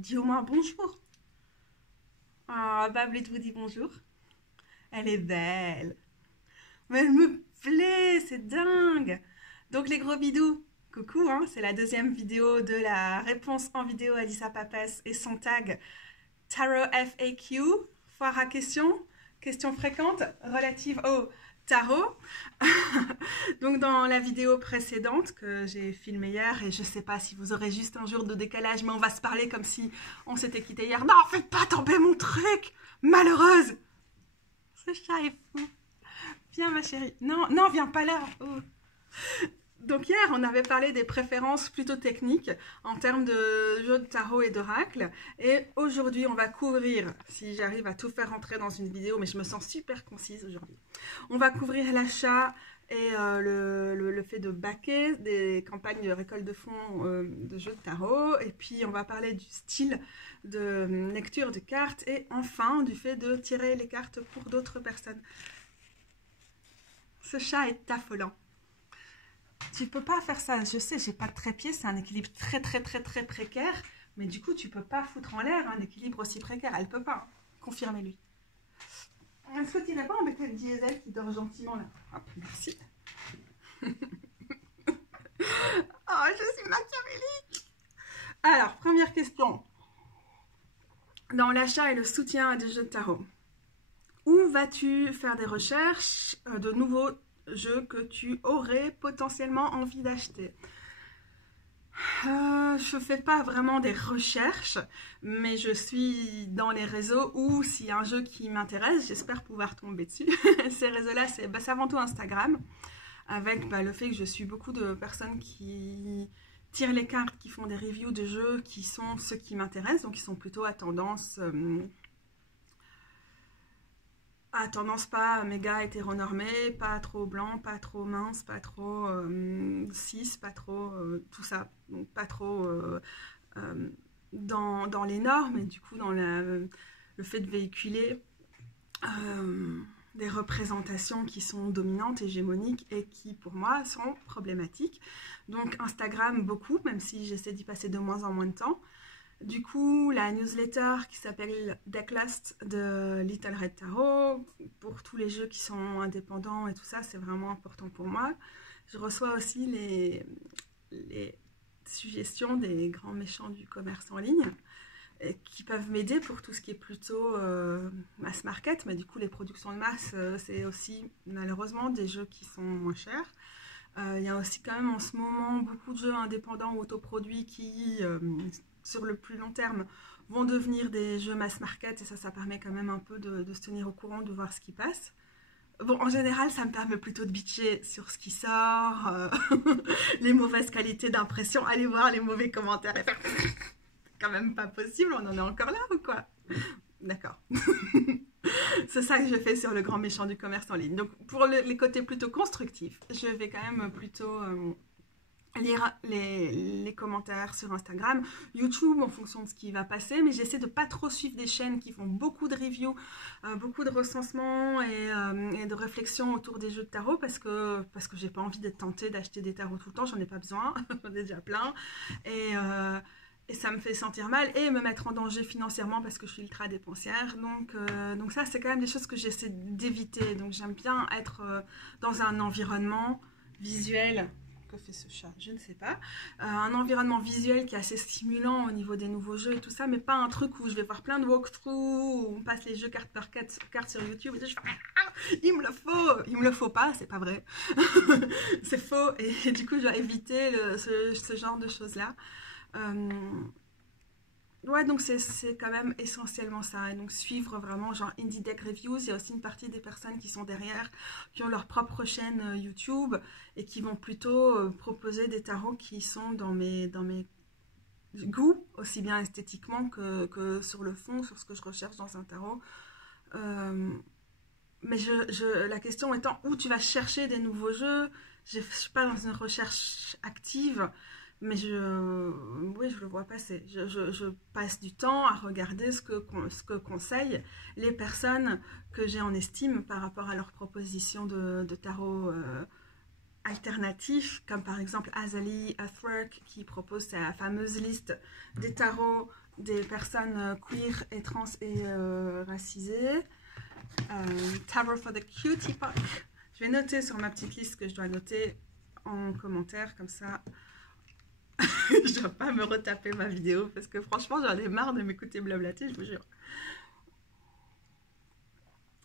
Dis au moins bonjour. Ah, Babette vous dit bonjour. Elle est belle. Mais elle me plaît, c'est dingue. Donc les gros bidous, coucou, hein, c'est la deuxième vidéo de la réponse en vidéo à Lisa Papes et son tag Tarot FAQ, foire à questions, questions fréquentes relatives au tarot. Donc dans la vidéo précédente que j'ai filmée hier, et je sais pas si vous aurez juste un jour de décalage, mais on va se parler comme si on s'était quitté hier. Non, faites pas tomber mon truc, malheureuse. Ce chat est fou. Viens ma chérie. Non, non, viens pas là. Oh. Donc hier, on avait parlé des préférences plutôt techniques en termes de jeux de tarot et d'oracle. Et aujourd'hui, on va couvrir, si j'arrive à tout faire rentrer dans une vidéo, mais je me sens super concise aujourd'hui. On va couvrir l'achat et le fait de backer des campagnes de récolte de fonds de jeux de tarot. Et puis, on va parler du style de lecture de cartes. Et enfin, du fait de tirer les cartes pour d'autres personnes. Ce chat est affolant. Tu peux pas faire ça, je sais, j'ai pas de trépied, c'est un équilibre très précaire, mais du coup tu peux pas foutre en l'air un équilibre aussi précaire, elle peut pas, confirmez-lui. Est-ce que tu n'irais pas embêter le diesel qui dort gentiment là? Hop, merci. Oh, je suis machiavélique. Alors, première question. Dans l'achat et le soutien à des jeux de tarot, où vas-tu faire des recherches de nouveaux jeux que tu aurais potentiellement envie d'acheter? Je fais pas vraiment des recherches, mais je suis dans les réseaux où s'il y a un jeu qui m'intéresse, j'espère pouvoir tomber dessus. Ces réseaux-là, c'est avant tout Instagram, avec le fait que je suis beaucoup de personnes qui tirent les cartes, qui font des reviews de jeux qui sont ceux qui m'intéressent, donc qui sont plutôt à tendance pas méga hétéronormé, pas trop blanc, pas trop mince, pas trop cis, pas trop tout ça, donc pas trop dans les normes et du coup dans le fait de véhiculer des représentations qui sont dominantes, hégémoniques et qui pour moi sont problématiques. Donc Instagram beaucoup, même si j'essaie d'y passer de moins en moins de temps. Du coup, la newsletter qui s'appelle Decklist de Little Red Tarot, pour tous les jeux qui sont indépendants et tout ça, c'est vraiment important pour moi. Je reçois aussi les suggestions des grands méchants du commerce en ligne qui peuvent m'aider pour tout ce qui est plutôt mass market, mais du coup, les productions de masse, c'est aussi malheureusement des jeux qui sont moins chers. Il y a aussi quand même en ce moment beaucoup de jeux indépendants ou autoproduits qui sur le plus long terme vont devenir des jeux mass market et ça permet quand même un peu de se tenir au courant, de voir ce qui passe. Bon, en général, ça me permet plutôt de bitcher sur ce qui sort, les mauvaises qualités d'impression, aller voir les mauvais commentaires et faire quand même pas possible, on en est encore là ou quoi? D'accord. C'est ça que je fais sur le grand méchant du commerce en ligne. Donc pour les côtés plutôt constructifs, je vais quand même plutôt lire les commentaires sur Instagram, YouTube en fonction de ce qui va passer, mais j'essaie de pas trop suivre des chaînes qui font beaucoup de reviews, beaucoup de recensements et de réflexions autour des jeux de tarot parce que j'ai pas envie d'être tentée d'acheter des tarots tout le temps, j'en ai pas besoin, j'en ai déjà plein et ça me fait sentir mal et me mettre en danger financièrement parce que je suis ultra dépensière. Donc ça, c'est quand même des choses que j'essaie d'éviter. Donc j'aime bien être dans un environnement visuel. Que fait ce chat? Je ne sais pas. Un environnement visuel qui est assez stimulant au niveau des nouveaux jeux et tout ça, mais pas un truc où je vais voir plein de walkthroughs, où on passe les jeux carte par carte sur YouTube et je fais il me le faut! Il me le faut pas, c'est pas vrai. C'est faux et du coup je dois éviter ce genre de choses-là. Ouais, donc c'est quand même essentiellement ça. Et donc suivre vraiment genre Indie Deck Reviews, il y a aussi une partie des personnes qui sont derrière, qui ont leur propre chaîne YouTube et qui vont plutôt proposer des tarots qui sont dans mes goûts, aussi bien esthétiquement que sur le fond, sur ce que je recherche dans un tarot. Mais la question étant où tu vas chercher des nouveaux jeux, je ne suis pas dans une recherche active. Mais oui, je le vois passer. Je passe du temps à regarder ce que conseillent les personnes que j'ai en estime par rapport à leurs propositions de tarot alternatifs, comme par exemple Azali Athwork qui propose sa fameuse liste des tarots des personnes queer et trans et racisées. Tarot for the Cutie Puck. Je vais noter sur ma petite liste que je dois noter en commentaire, comme ça je ne dois pas me retaper ma vidéo parce que franchement j'en ai marre de m'écouter blablater, je vous jure.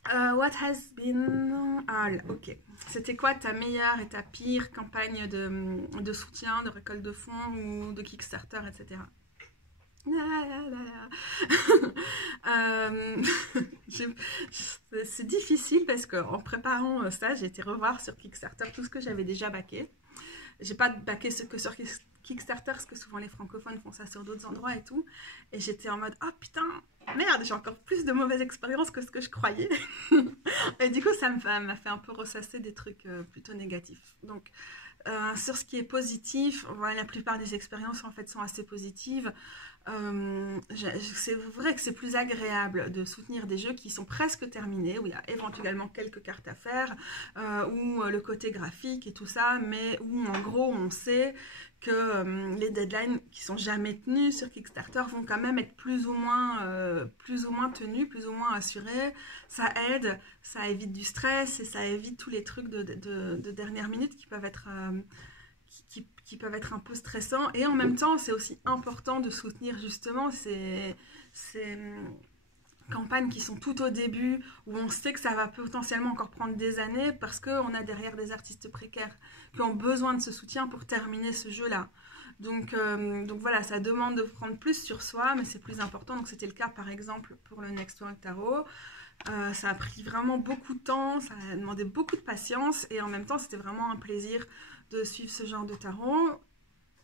What has been... Ah, ok. C'était quoi ta meilleure et ta pire campagne de soutien, de récolte de fonds ou de Kickstarter, etc. C'est difficile parce qu'en préparant ça, j'ai été revoir sur Kickstarter tout ce que j'avais déjà backé. J'ai pas backé ce que sur Kickstarter parce que souvent les francophones font ça sur d'autres endroits et tout. Et j'étais en mode, oh putain, merde, j'ai encore plus de mauvaises expériences que ce que je croyais. Et du coup, ça m'a fait un peu ressasser des trucs plutôt négatifs. Donc, sur ce qui est positif, voilà, la plupart des expériences en fait sont assez positives. C'est vrai que c'est plus agréable de soutenir des jeux qui sont presque terminés, où il y a éventuellement quelques cartes à faire, ou le côté graphique et tout ça, mais où en gros on sait que les deadlines qui sont jamais tenues sur Kickstarter vont quand même être plus ou moins tenues, plus ou moins assurées. Ça aide, ça évite du stress et ça évite tous les trucs de dernière minute qui peuvent être... qui peuvent être un peu stressants, et en même temps c'est aussi important de soutenir justement ces campagnes qui sont tout au début, où on sait que ça va potentiellement encore prendre des années parce qu'on a derrière des artistes précaires qui ont besoin de ce soutien pour terminer ce jeu-là. Donc voilà, ça demande de prendre plus sur soi, mais c'est plus important. Donc c'était le cas par exemple pour le Next World Tarot. Ça a pris vraiment beaucoup de temps, ça a demandé beaucoup de patience, et en même temps c'était vraiment un plaisir de suivre ce genre de tarot.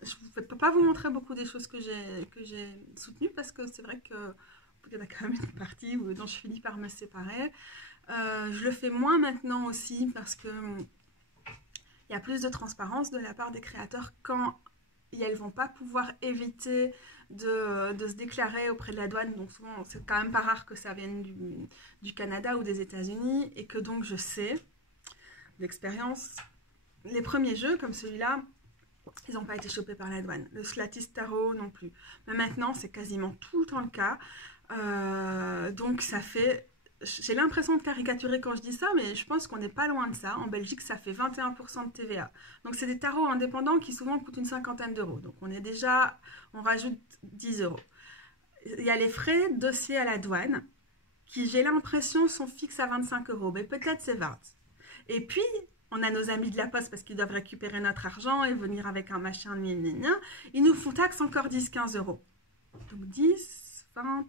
Je ne peux pas vous montrer beaucoup des choses que j'ai soutenues parce que c'est vrai qu'il y en a quand même une partie dont je finis par me séparer. Je le fais moins maintenant aussi parce que il y a plus de transparence de la part des créateurs quand elles ne vont pas pouvoir éviter de se déclarer auprès de la douane. Donc souvent c'est quand même pas rare que ça vienne du Canada ou des États-Unis, et que donc je sais d'expérience, les premiers jeux comme celui-là, ils n'ont pas été chopés par la douane. Le Slatist Tarot non plus. Mais maintenant, c'est quasiment tout le temps le cas. Donc ça fait... J'ai l'impression de caricaturer quand je dis ça, mais je pense qu'on n'est pas loin de ça. En Belgique, ça fait 21% de TVA. Donc c'est des tarots indépendants qui souvent coûtent une cinquantaine d'euros. Donc on rajoute 10 euros. Il y a les frais de dossier à la douane, qui j'ai l'impression sont fixes à 25 euros. Mais peut-être c'est 20. Et puis... on a nos amis de la poste parce qu'ils doivent récupérer notre argent et venir avec un machin, ils nous font taxe encore 10-15 euros. Donc 10, 20,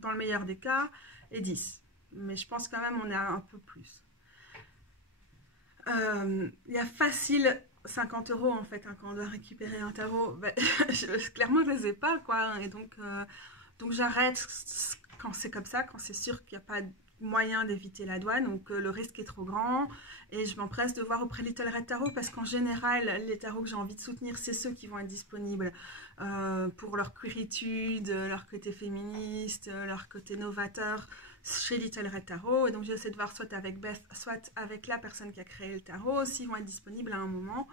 dans le meilleur des cas, et 10. Mais je pense quand même on est un peu plus. Il y a facile 50 euros en fait, hein, quand on doit récupérer un tarot. Ben, clairement, je ne les ai pas, quoi. Et donc j'arrête quand c'est comme ça, quand c'est sûr qu'il n'y a pas moyen d'éviter la douane ou que le risque est trop grand, et je m'empresse de voir auprès de Little Red Tarot parce qu'en général les tarots que j'ai envie de soutenir, c'est ceux qui vont être disponibles pour leur queeritude, leur côté féministe, leur côté novateur chez Little Red Tarot. Et donc j'essaie de voir soit avec Beth, soit avec la personne qui a créé le tarot, s'ils vont être disponibles à un moment.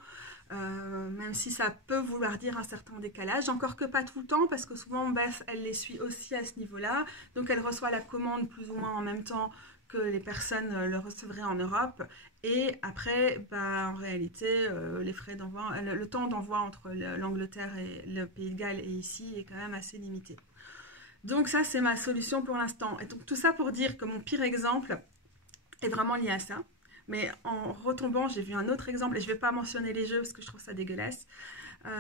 Même si ça peut vouloir dire un certain décalage, encore que pas tout le temps, parce que souvent Beth, elle les suit aussi à ce niveau-là, donc elle reçoit la commande plus ou moins en même temps que les personnes le recevraient en Europe, et après, en réalité, les frais d'envoi, le temps d'envoi entre l'Angleterre et le Pays de Galles et ici est quand même assez limité. Donc ça, c'est ma solution pour l'instant. Et donc tout ça pour dire que mon pire exemple est vraiment lié à ça. Mais en retombant, j'ai vu un autre exemple, et je ne vais pas mentionner les jeux parce que je trouve ça dégueulasse.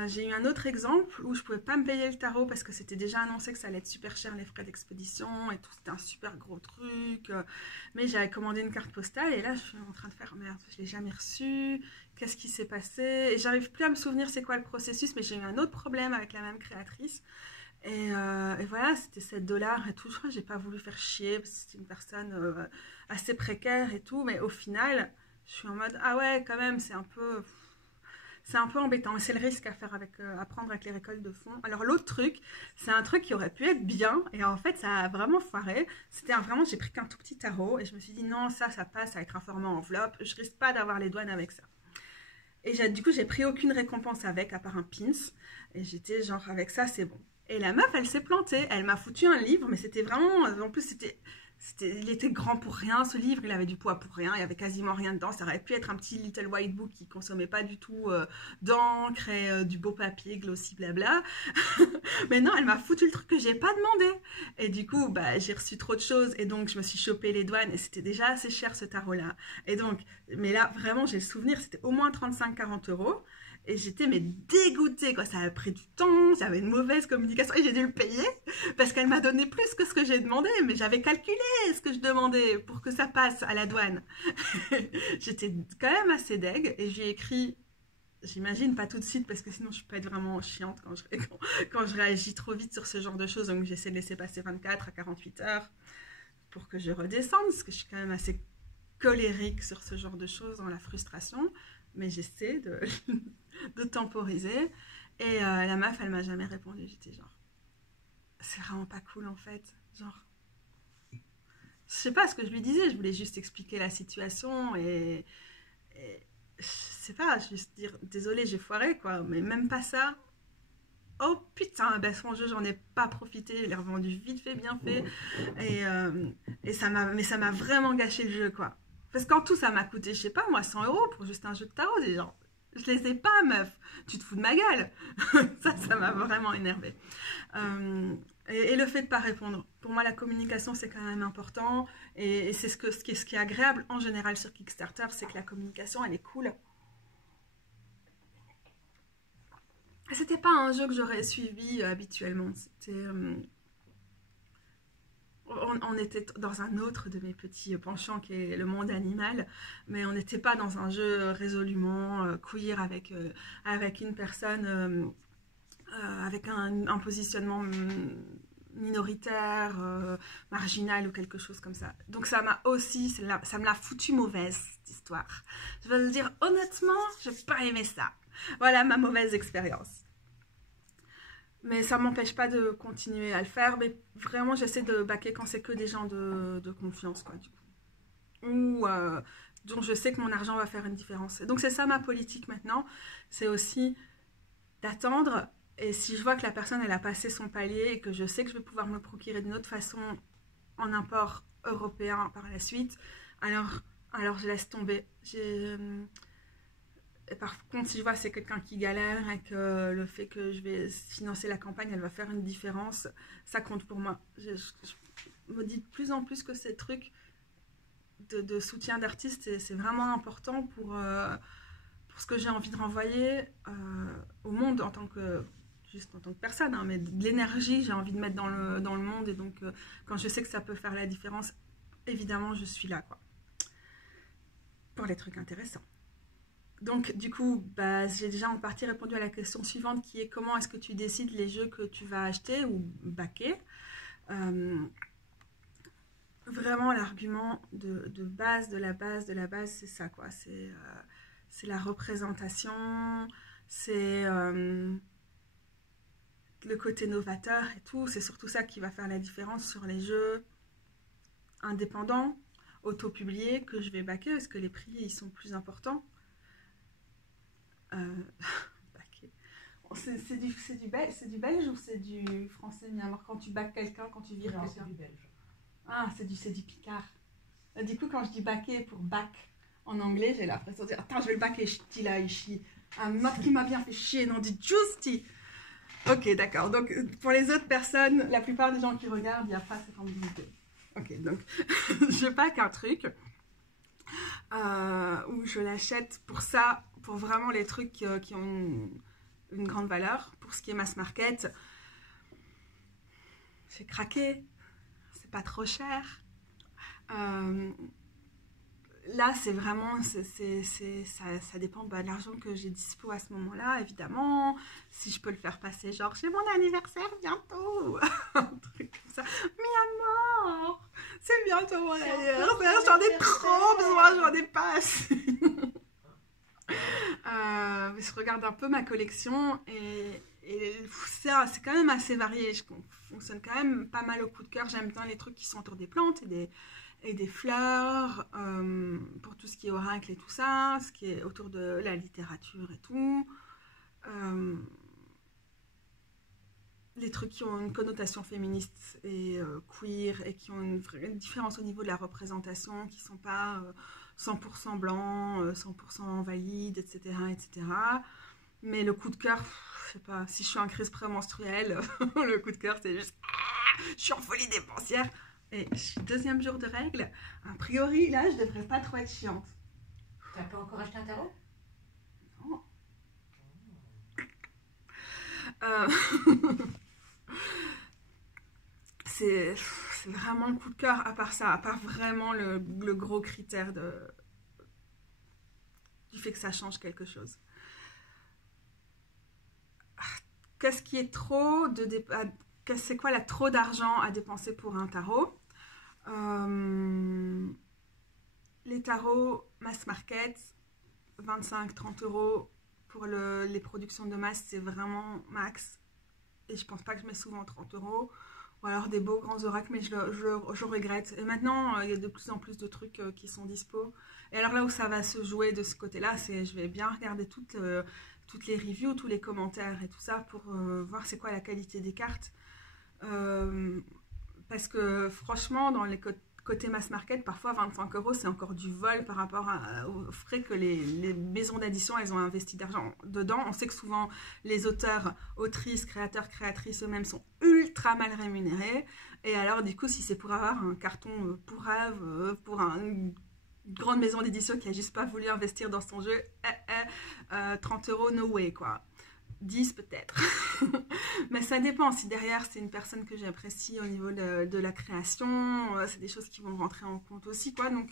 J'ai eu un autre exemple où je ne pouvais pas me payer le tarot parce que c'était déjà annoncé que ça allait être super cher, les frais d'expédition et tout, c'était un super gros truc. Mais j'avais commandé une carte postale et là je suis en train de faire merde, je ne l'ai jamais reçue, qu'est-ce qui s'est passé? Et j'arrive plus à me souvenir c'est quoi le processus, mais j'ai eu un autre problème avec la même créatrice. Et voilà, c'était 7 $ et tout. Je crois que j'ai pas voulu faire chier parce que c'était une personne assez précaire et tout. Mais au final, je suis en mode, ah ouais, quand même, c'est un peu embêtant. Et c'est le risque à prendre avec les récoltes de fonds. Alors l'autre truc, c'est un truc qui aurait pu être bien. Et en fait, ça a vraiment foiré. C'était vraiment, j'ai pris qu'un tout petit tarot. Et je me suis dit, non, ça passe, ça va être un format enveloppe. Je risque pas d'avoir les douanes avec ça. Et du coup, j'ai pris aucune récompense avec, à part un pins. Et j'étais genre, avec ça, c'est bon. Et la meuf, elle s'est plantée. Elle m'a foutu un livre, mais c'était vraiment... En plus, il était grand pour rien, ce livre. Il avait du poids pour rien. Il y avait quasiment rien dedans. Ça aurait pu être un petit Little White Book qui consommait pas du tout d'encre et du beau papier, glossy, blabla. Mais non, elle m'a foutu le truc que j'ai pas demandé. Et du coup, bah, j'ai reçu trop de choses. Et donc, je me suis chopé les douanes. Et c'était déjà assez cher, ce tarot-là. Et donc, mais là, vraiment, j'ai le souvenir, c'était au moins 35-40 euros. Et j'étais mais dégoûtée, quoi. Ça a pris du temps, j'avais une mauvaise communication et j'ai dû le payer parce qu'elle m'a donné plus que ce que j'ai demandé, mais j'avais calculé ce que je demandais pour que ça passe à la douane. J'étais quand même assez deg et j'ai écrit, j'imagine pas tout de suite parce que sinon je peux être vraiment chiante quand je réagis trop vite sur ce genre de choses, donc j'essaie de laisser passer 24 à 48 heures pour que je redescende parce que je suis quand même assez colérique sur ce genre de choses dans la frustration, mais j'essaie de temporiser. Et la meuf, elle m'a jamais répondu. J'étais genre, c'est vraiment pas cool en fait. Genre, je sais pas ce que je lui disais. Je voulais juste expliquer la situation et je sais pas, juste dire désolé, j'ai foiré quoi. Mais même pas ça. Oh putain, ben son jeu, j'en ai pas profité. Je l'ai revendu vite fait, bien fait. Et ça m'a vraiment gâché le jeu quoi. Parce qu'en tout, ça m'a coûté, je sais pas moi, 100 € pour juste un jeu de tarot. Des gens. Je les ai pas, meuf. Tu te fous de ma gueule. Ça m'a vraiment énervée. Et le fait de pas répondre. Pour moi, la communication, c'est quand même important. Et c'est ce qui est agréable en général sur Kickstarter, c'est que la communication, elle est cool. C'était pas un jeu que j'aurais suivi habituellement. On était dans un autre de mes petits penchants qui est le monde animal, mais on n'était pas dans un jeu résolument queer avec une personne avec un positionnement minoritaire, marginal ou quelque chose comme ça. Donc ça m'a aussi, ça me l'a foutu mauvaise cette histoire. Je vais le dire honnêtement, j'ai pas aimé ça. Voilà ma mauvaise expérience. Mais ça m'empêche pas de continuer à le faire. Mais vraiment, j'essaie de backer quand c'est que des gens de confiance, quoi, du coup. Ou dont je sais que mon argent va faire une différence. Et donc, c'est ça ma politique maintenant. C'est aussi d'attendre. Et si je vois que la personne, elle a passé son palier et que je sais que je vais pouvoir me procurer d'une autre façon en import européen par la suite, alors je laisse tomber. Et par contre, si je vois que c'est quelqu'un qui galère et que le fait que je vais financer la campagne, elle va faire une différence, ça compte pour moi. Je me dis de plus en plus que ces trucs de soutien d'artistes, c'est vraiment important pour ce que j'ai envie de renvoyer au monde en tant que personne, hein, mais de l'énergie j'ai envie de mettre dans le monde. Et donc, quand je sais que ça peut faire la différence, évidemment, je suis là, quoi, pour les trucs intéressants. Donc, du coup, bah, j'ai déjà en partie répondu à la question suivante qui est comment est-ce que tu décides les jeux que tu vas acheter ou backer. Vraiment, l'argument de base, de la base, c'est ça, quoi. C'est la représentation, c'est le côté novateur et tout. C'est surtout ça qui va faire la différence sur les jeux indépendants, auto-publiés, que je vais backer parce que les prix, ils sont plus importants. C'est du belge ou c'est du français, Myanmar, quand tu backes quelqu'un, quand tu vires quelqu'un? C'est du belge. Ah, c'est du picard. Du coup, quand je dis backer pour back en anglais, j'ai l'impression de dire attends, je vais le backer, là, ici. Un mot qui m'a bien fait chier, non, dit justi. Ok, d'accord. Donc, pour les autres personnes, la plupart des gens qui regardent, il n'y a pas cette ambiguïté. Ok, donc, je back un truc où je l'achète pour ça, pour vraiment les trucs qui ont une grande valeur. Pour ce qui est mass market, j'ai craqué, c'est pas trop cher. Là, c'est vraiment, ça dépend de l'argent que j'ai dispo à ce moment-là, évidemment. Si je peux le faire passer, genre, j'ai mon anniversaire bientôt, un truc comme ça. Mais à mort, c'est bientôt mon anniversaire, j'en ai trop besoin, j'en ai pas assez. Je regarde un peu ma collection et c'est quand même assez varié. Je fonctionne quand même pas mal au coup de cœur. J'aime bien les trucs qui sont autour des plantes et des fleurs, pour tout ce qui est oracle et tout ça, ce qui est autour de la littérature et tout. les trucs qui ont une connotation féministe et queer et qui ont une différence au niveau de la représentation, qui sont pas 100% blancs, 100% valides, etc., etc. Mais le coup de cœur, je sais pas, si je suis en crise prémenstruelle, le coup de cœur, c'est juste, je suis en folie dépensière. Et je suis 2e jour de règles. A priori, là, je devrais pas trop être chiante. Tu n'as pas encore acheté un tarot? Non. Euh... c'est vraiment le coup de cœur, à part ça, à part vraiment le gros critère du fait que ça change quelque chose. Qu'est-ce qui est trop c'est quoi trop d'argent à dépenser pour un tarot? Les tarots mass market, 25-30 euros pour les productions de masse, c'est vraiment max. Et je pense pas que je mets souvent 30 euros. Ou alors des beaux grands oracles, mais je regrette. Et maintenant, il y a de plus en plus de trucs qui sont dispo. Et alors là où ça va se jouer de ce côté-là, c'est je vais bien regarder toutes les reviews, tous les commentaires et tout ça pour voir c'est quoi la qualité des cartes. Parce que franchement, dans les côté mass market, parfois 25 euros, c'est encore du vol par rapport aux frais que les maisons d'édition, elles ont investi d'argent dedans. On sait que souvent, les auteurs, autrices, créateurs, créatrices eux-mêmes sont ultra mal rémunérés. Et alors, du coup, si c'est pour avoir un carton pour rêve, pour une grande maison d'édition qui n'a juste pas voulu investir dans son jeu, 30 euros, no way, quoi. 10 peut-être. Mais ça dépend. Si derrière, c'est une personne que j'apprécie au niveau de la création, c'est des choses qui vont rentrer en compte aussi, quoi. Donc,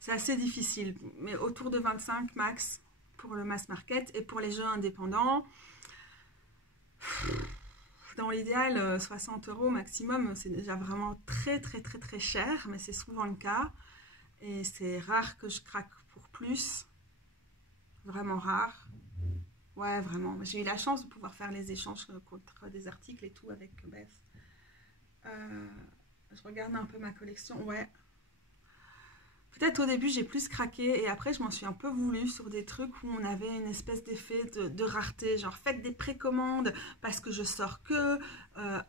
c'est assez difficile. Mais autour de 25 max pour le mass market. Et pour les jeux indépendants, dans l'idéal, 60 euros maximum, c'est déjà vraiment très, très, très, très cher. Mais c'est souvent le cas. Et c'est rare que je craque pour plus. Vraiment rare. Ouais, vraiment. J'ai eu la chance de pouvoir faire les échanges contre des articles et tout avec Beth. Je regarde un peu ma collection. Ouais. Peut-être au début, j'ai plus craqué et après, je m'en suis un peu voulu sur des trucs où on avait une espèce d'effet de rareté. Genre, faites des précommandes parce que je sors que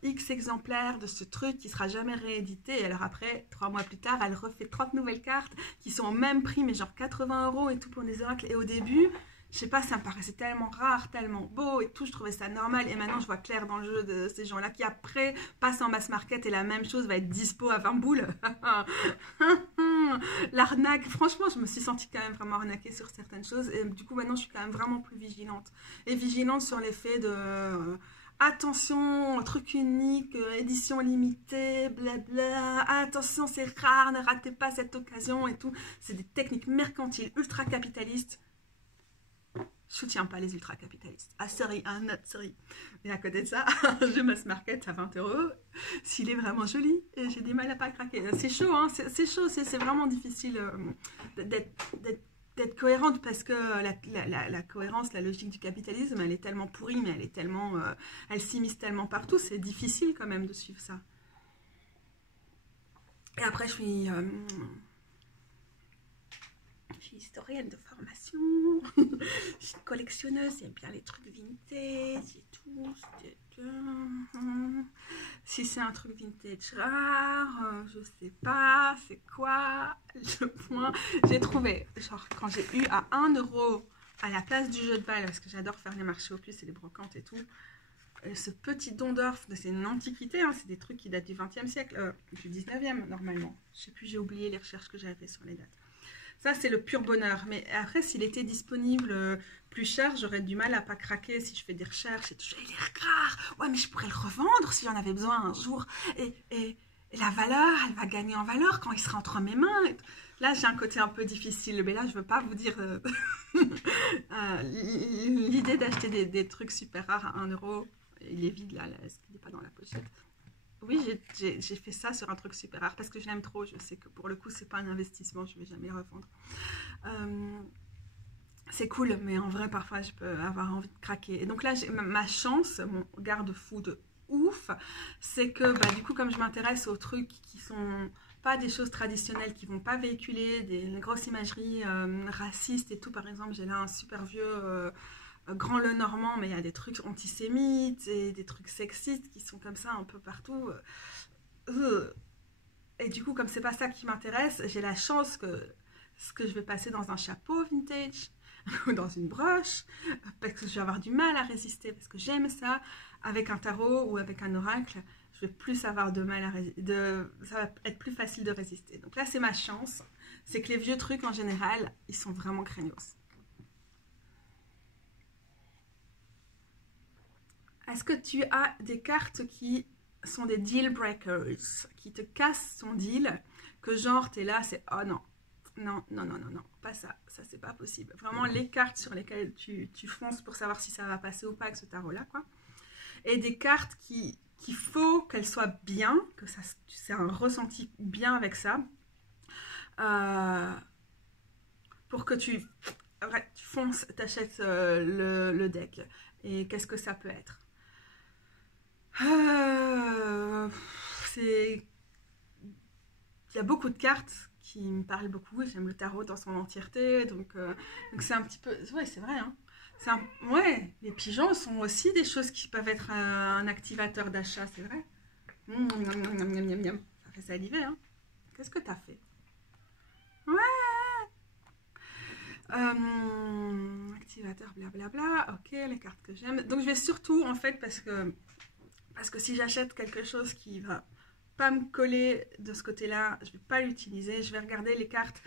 X exemplaires de ce truc qui sera jamais réédité. Et alors après, 3 mois plus tard, elle refait 30 nouvelles cartes qui sont au même prix, mais genre 80 euros et tout pour des oracles. Et au début... je sais pas, ça me paraissait tellement rare, tellement beau et tout, je trouvais ça normal. Et maintenant, je vois clair dans le jeu de ces gens-là qui après passent en mass market et la même chose va être dispo à 20 boules. L'arnaque, franchement, je me suis sentie quand même vraiment arnaquée sur certaines choses. Et du coup, maintenant, je suis quand même vraiment plus vigilante. Et vigilante sur l'effet de... attention, truc unique, édition limitée, blabla, attention, c'est rare, ne ratez pas cette occasion et tout. C'est des techniques mercantiles ultra capitalistes. Je soutiens pas les ultra-capitalistes. Ah, sorry, sorry. Mais à côté de ça, je mass market à 20 euros. S'il est vraiment joli, j'ai du mal à pas craquer. C'est chaud, hein, c'est chaud, c'est vraiment difficile d'être cohérente parce que la cohérence, la logique du capitalisme, elle est tellement pourrie, mais elle est tellement, elle s'immisce tellement partout, c'est difficile quand même de suivre ça. Et après, je suis historienne de formation, je suis collectionneuse, j'aime bien les trucs vintage et tout. Si c'est un truc vintage rare, je sais pas, c'est quoi le point. J'ai trouvé, genre quand j'ai eu à 1 euro à la place du jeu de balle, parce que j'adore faire les marchés aux puces et les brocantes et tout, ce petit don d'or, c'est une antiquité, hein, c'est des trucs qui datent du 20e siècle, du 19e normalement. Je sais plus, j'ai oublié les recherches que j'avais fait sur les dates. Ça, c'est le pur bonheur. Mais après, s'il était disponible plus cher, j'aurais du mal à pas craquer si je fais des recherches. Et tout, il est rare. Ouais, mais je pourrais le revendre si j'en avais besoin un jour. Et la valeur, elle va gagner en valeur quand il sera entre mes mains. Là, j'ai un côté un peu difficile. Mais là, je veux pas vous dire... l'idée d'acheter des trucs super rares à 1 euro, il est vide là. Est-ce qu'il n'est pas dans la pochette? Oui, j'ai fait ça sur un truc super rare parce que je l'aime trop. Je sais que pour le coup, c'est pas un investissement, je vais jamais le revendre. C'est cool, mais en vrai, parfois, je peux avoir envie de craquer. Et donc là, ma chance, mon garde-fou de ouf, c'est que du coup, comme je m'intéresse aux trucs qui sont pas des choses traditionnelles, qui vont pas véhiculer des grosses imageries racistes et tout, par exemple, j'ai là un super vieux Grand Lenormand, mais il y a des trucs antisémites et des trucs sexistes qui sont comme ça un peu partout. Et du coup, comme c'est pas ça qui m'intéresse, j'ai la chance que ce que je vais passer dans un chapeau vintage ou dans une broche, parce que je vais avoir du mal à résister, parce que j'aime ça. Avec un tarot ou avec un oracle, je vais plus avoir de mal à résister. Ça va être plus facile de résister. Donc là, c'est ma chance. C'est que les vieux trucs, en général, ils sont vraiment craignos. Est-ce que tu as des cartes qui sont des deal breakers, qui te cassent ton deal, que genre t'es là, c'est oh non, non, non, non, non, non, pas ça, ça c'est pas possible. Vraiment les cartes sur lesquelles tu fonces pour savoir si ça va passer ou pas avec ce tarot-là, quoi. Et des cartes qu'il faut qu'elles soient bien, que ça, c'est un ressenti bien avec ça, pour que tu fonces, t'achètes le deck. Et qu'est-ce que ça peut être? Il y a beaucoup de cartes qui me parlent beaucoup. J'aime le tarot dans son entièreté, donc c'est un petit peu... Ouais, c'est vrai, hein. Ouais, les pigeons sont aussi des choses qui peuvent être un activateur d'achat, c'est vrai. Ça fait saliver, hein. Qu'est-ce que t'as fait? Ouais. Activateur, blablabla. Ok, les cartes que j'aime. Donc je vais surtout, en fait, parce que si j'achète quelque chose qui va pas me coller de ce côté-là, je vais pas l'utiliser. Je vais regarder les cartes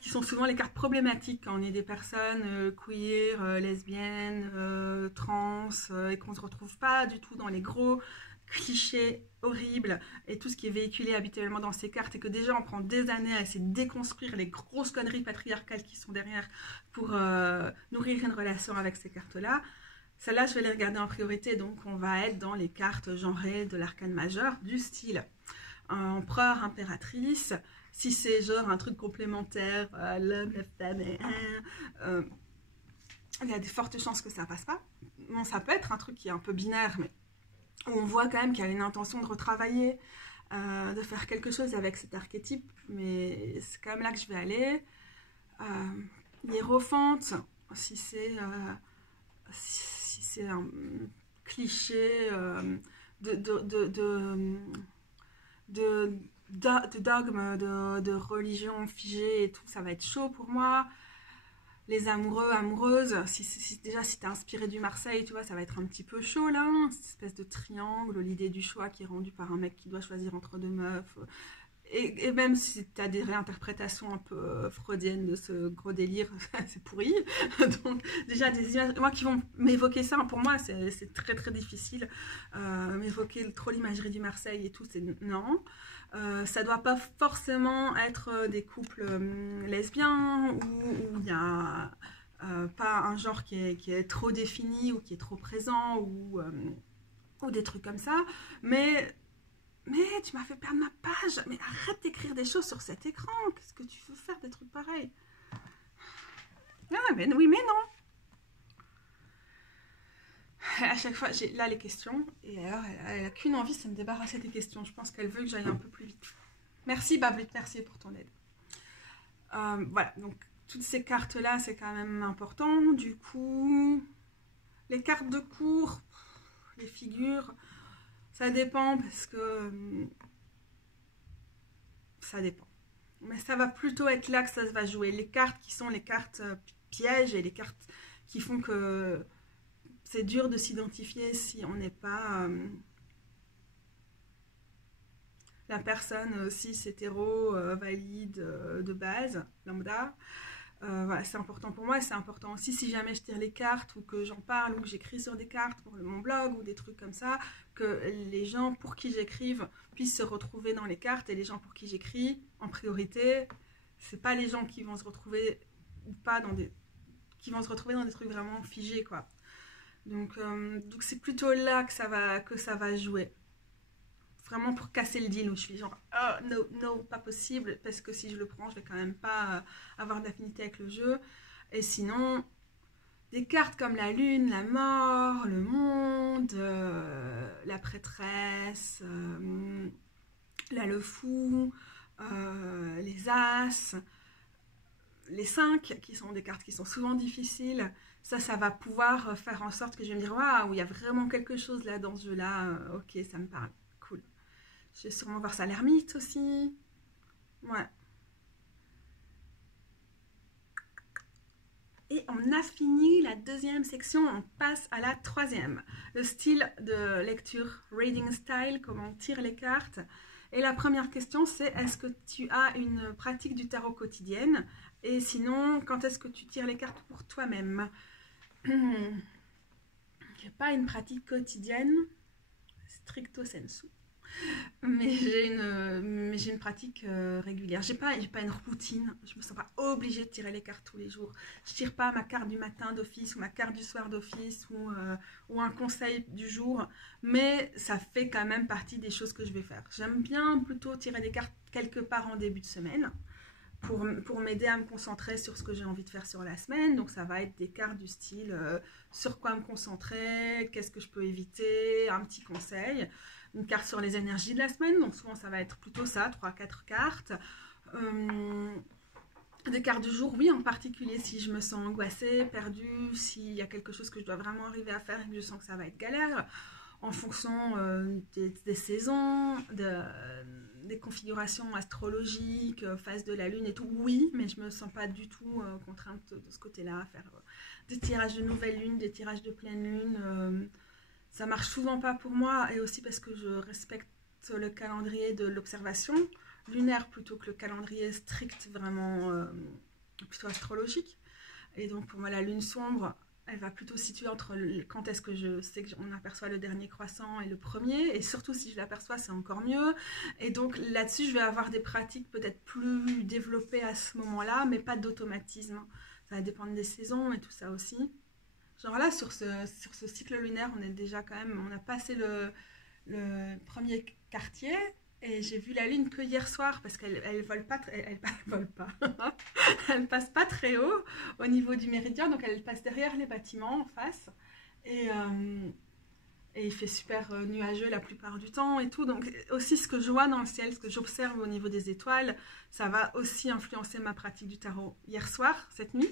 qui sont souvent les cartes problématiques quand on est des personnes queer, lesbiennes, trans, et qu'on ne se retrouve pas du tout dans les gros clichés horribles et tout ce qui est véhiculé habituellement dans ces cartes, et que déjà on prend des années à essayer de déconstruire les grosses conneries patriarcales qui sont derrière pour nourrir une relation avec ces cartes-là. Celles-là, je vais les regarder en priorité, donc on va être dans les cartes genrées de l'arcane majeur, du style empereur, impératrice. Si c'est genre un truc complémentaire, l'homme, la femme, il y a des fortes chances que ça passe pas. Bon, ça peut être un truc qui est un peu binaire, mais où on voit quand même qu'il y a une intention de retravailler, de faire quelque chose avec cet archétype, mais c'est quand même là que je vais aller. Hiérophante, si c'est un cliché de dogme, de religion figée et tout, ça va être chaud pour moi. Les amoureux, amoureuses, déjà si t'es inspiré du Marseille, tu vois, ça va être un petit peu chaud là, cette espèce de triangle, l'idée du choix qui est rendue par un mec qui doit choisir entre deux meufs. Et même si tu as des réinterprétations un peu freudiennes de ce gros délire, c'est pourri. Donc déjà des images, moi qui vont m'évoquer ça, pour moi c'est très très difficile. M'évoquer trop l'imagerie du Marseille et tout, c'est non. Ça doit pas forcément être des couples lesbiens où il y a pas un genre qui est trop défini ou qui est trop présent ou des trucs comme ça, mais tu m'as fait perdre ma page. Mais arrête d'écrire des choses sur cet écran. Qu'est-ce que tu veux faire des trucs pareils? Ah, mais oui, mais non. À chaque fois, j'ai là les questions. Et alors, elle a qu'une envie, c'est de me débarrasser des questions. Je pense qu'elle veut que j'aille un peu plus vite. Merci, Babette, merci pour ton aide. Voilà, donc toutes ces cartes-là, c'est quand même important. Du coup, les cartes de cours, les figures... Ça dépend parce que ça dépend. Mais ça va plutôt être là que ça va jouer. Les cartes qui sont les cartes pièges et les cartes qui font que c'est dur de s'identifier si on n'est pas la personne cis, hétéro, valide, de base, lambda. Voilà, c'est important pour moi et c'est important aussi si jamais je tire les cartes ou que j'en parle ou que j'écris sur des cartes pour mon blog ou des trucs comme ça, que les gens pour qui j'écrive puissent se retrouver dans les cartes, et les gens pour qui j'écris en priorité, c'est pas les gens qui vont se retrouver ou pas dans des trucs vraiment figés, quoi. Donc c'est plutôt là que ça va jouer. Vraiment pour casser le deal, où je suis genre oh non, pas possible, parce que si je le prends je vais quand même pas avoir d'affinité avec le jeu. Et sinon des cartes comme la lune, la mort, le monde, la prêtresse, là le fou, les as, les 5, qui sont des cartes qui sont souvent difficiles, ça va pouvoir faire en sorte que je vais me dire, waouh, il y a vraiment quelque chose là dans ce jeu-là, ok, ça me parle, cool. Je vais sûrement voir ça, l'ermite aussi. Ouais. Et on a fini la deuxième section, on passe à la troisième. Le style de lecture, reading style, comment on tire les cartes. Et la première question, c'est est-ce que tu as une pratique du tarot quotidienne? Et sinon, quand est-ce que tu tires les cartes pour toi-même? Je n'ai pas une pratique quotidienne, stricto sensu. Mais j'ai une pratique régulière. J'ai pas une routine. Je me sens pas obligée de tirer les cartes tous les jours. Je tire pas ma carte du matin d'office ou ma carte du soir d'office ou un conseil du jour. Mais ça fait quand même partie des choses que je vais faire. J'aime bien plutôt tirer des cartes quelque part en début de semaine pour m'aider à me concentrer sur ce que j'ai envie de faire sur la semaine. Donc ça va être des cartes du style sur quoi me concentrer, qu'est-ce que je peux éviter, un petit conseil. Une carte sur les énergies de la semaine, donc souvent ça va être plutôt ça, 3-4 cartes. Des cartes du jour, oui, en particulier si je me sens angoissée, perdue, s'il y a quelque chose que je dois vraiment arriver à faire et que je sens que ça va être galère, en fonction des saisons, des configurations astrologiques, phase de la lune et tout, oui, mais je me sens pas du tout contrainte de ce côté-là à faire des tirages de nouvelle lune, des tirages de pleine lune. Ça marche souvent pas pour moi et aussi parce que je respecte le calendrier de l'observation lunaire plutôt que le calendrier strict vraiment plutôt astrologique. Et donc pour moi la lune sombre, elle va plutôt se situer entre quand est-ce que je sais qu'on aperçoit le dernier croissant et le premier, et surtout si je l'aperçois c'est encore mieux. Et donc là-dessus je vais avoir des pratiques peut-être plus développées à ce moment-là, mais pas d'automatisme. Ça va dépendre des saisons et tout ça aussi. Genre là, sur ce cycle lunaire, on est déjà quand même, on a passé le premier quartier et j'ai vu la lune que hier soir parce qu'elle vole pas, elle vole pas, elle passe pas très haut au niveau du méridien, donc elle passe derrière les bâtiments en face et il fait super nuageux la plupart du temps et tout. Donc aussi ce que je vois dans le ciel, ce que j'observe au niveau des étoiles, ça va aussi influencer ma pratique du tarot. Hier soir, cette nuit,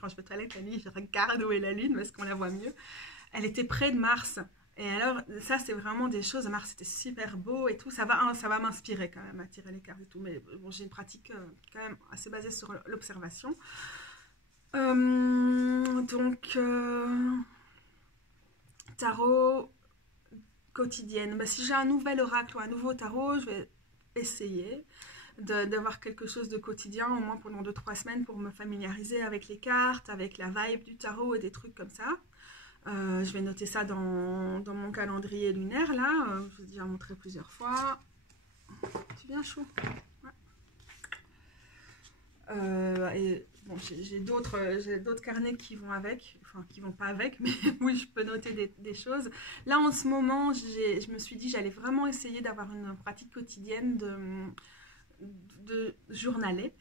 quand je vais aux toilettes la nuit, je regarde où est la lune parce qu'on la voit mieux. Elle était près de Mars. Et alors, ça, c'est vraiment des choses. Mars, c'était super beau et tout. Ça va m'inspirer quand même à tirer les cartes et tout. Mais bon, j'ai une pratique quand même assez basée sur l'observation. Tarot quotidienne. Bah, si j'ai un nouvel oracle ou un nouveau tarot, je vais essayer d'avoir quelque chose de quotidien, au moins pendant 2-3 semaines, pour me familiariser avec les cartes, avec la vibe du tarot et des trucs comme ça. Je vais noter ça dans mon calendrier lunaire, là. Je vous ai déjà montré plusieurs fois. C'est bien chaud. Ouais. Et bon, j'ai d'autres carnets qui vont avec, enfin qui vont pas avec, mais oui, je peux noter des choses. Là, en ce moment, je me suis dit j'allais vraiment essayer d'avoir une pratique quotidienne de journaler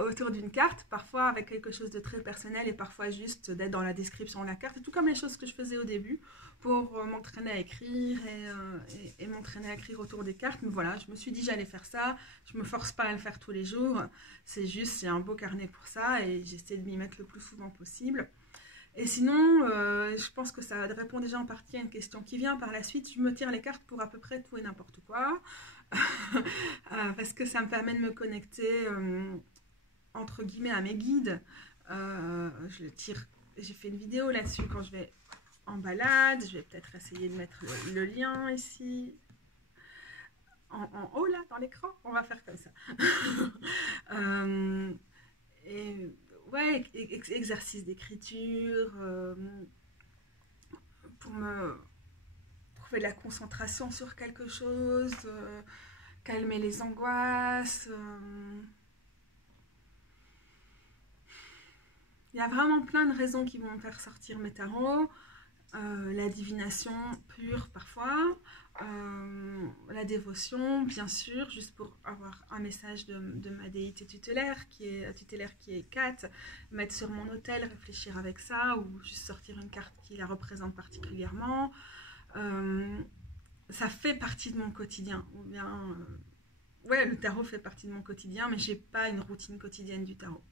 autour d'une carte, parfois avec quelque chose de très personnel et parfois juste d'être dans la description de la carte, tout comme les choses que je faisais au début pour m'entraîner à écrire et m'entraîner à écrire autour des cartes. Mais voilà, je me suis dit j'allais faire ça, je me force pas à le faire tous les jours, c'est juste, j'ai un beau carnet pour ça et j'essaie de m'y mettre le plus souvent possible. Et sinon, je pense que ça répond déjà en partie à une question qui vient par la suite. Je me tire les cartes pour à peu près tout et n'importe quoi. Parce que ça me permet de me connecter entre guillemets à mes guides. J'ai fait une vidéo là-dessus quand je vais en balade. Je vais peut-être essayer de mettre le lien ici en haut là dans l'écran. On va faire comme ça. Et ouais, exercice d'écriture pour me trouver de la concentration sur quelque chose, calmer les angoisses. Il y a vraiment plein de raisons qui vont me faire sortir mes tarots. La divination pure parfois, la dévotion bien sûr, juste pour avoir un message de ma déité tutélaire qui est Kat, mettre sur mon autel, réfléchir avec ça, ou juste sortir une carte qui la représente particulièrement. Ça fait partie de mon quotidien, ou bien ouais, le tarot fait partie de mon quotidien, mais j'ai pas une routine quotidienne du tarot.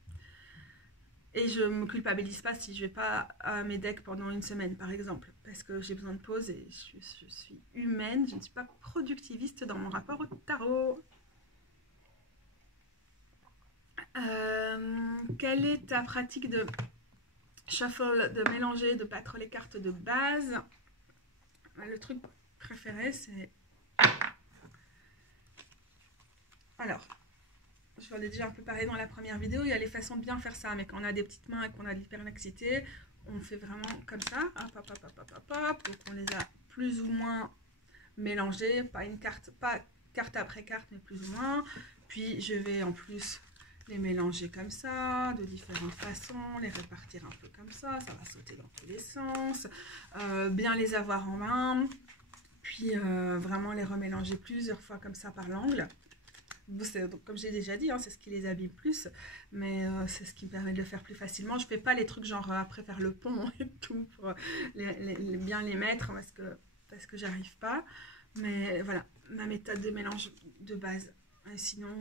Et je me culpabilise pas si je vais pas à mes decks pendant une semaine, par exemple, parce que j'ai besoin de pause et je suis humaine, je ne suis pas productiviste dans mon rapport au tarot. Quelle est ta pratique de shuffle, de mélanger, de battre les cartes de base? Le truc préféré, c'est... Alors, je l'ai déjà un peu parlé dans la première vidéo, il y a les façons de bien faire ça, mais quand on a des petites mains et qu'on a de l'hyperlaxité, on fait vraiment comme ça, hop, hop, hop, hop, hop, hop, donc on les a plus ou moins mélangés, pas carte après carte, mais plus ou moins, puis je vais en plus les mélanger comme ça, de différentes façons, les répartir un peu comme ça va sauter dans tous les sens, bien les avoir en main, puis vraiment les remélanger plusieurs fois comme ça par l'angle. Donc, comme j'ai déjà dit, hein, c'est ce qui les abîme plus, mais c'est ce qui me permet de le faire plus facilement. Je fais pas les trucs genre après faire le pont et tout pour bien les mettre parce que j'arrive pas, mais voilà, ma méthode de mélange de base. Et sinon,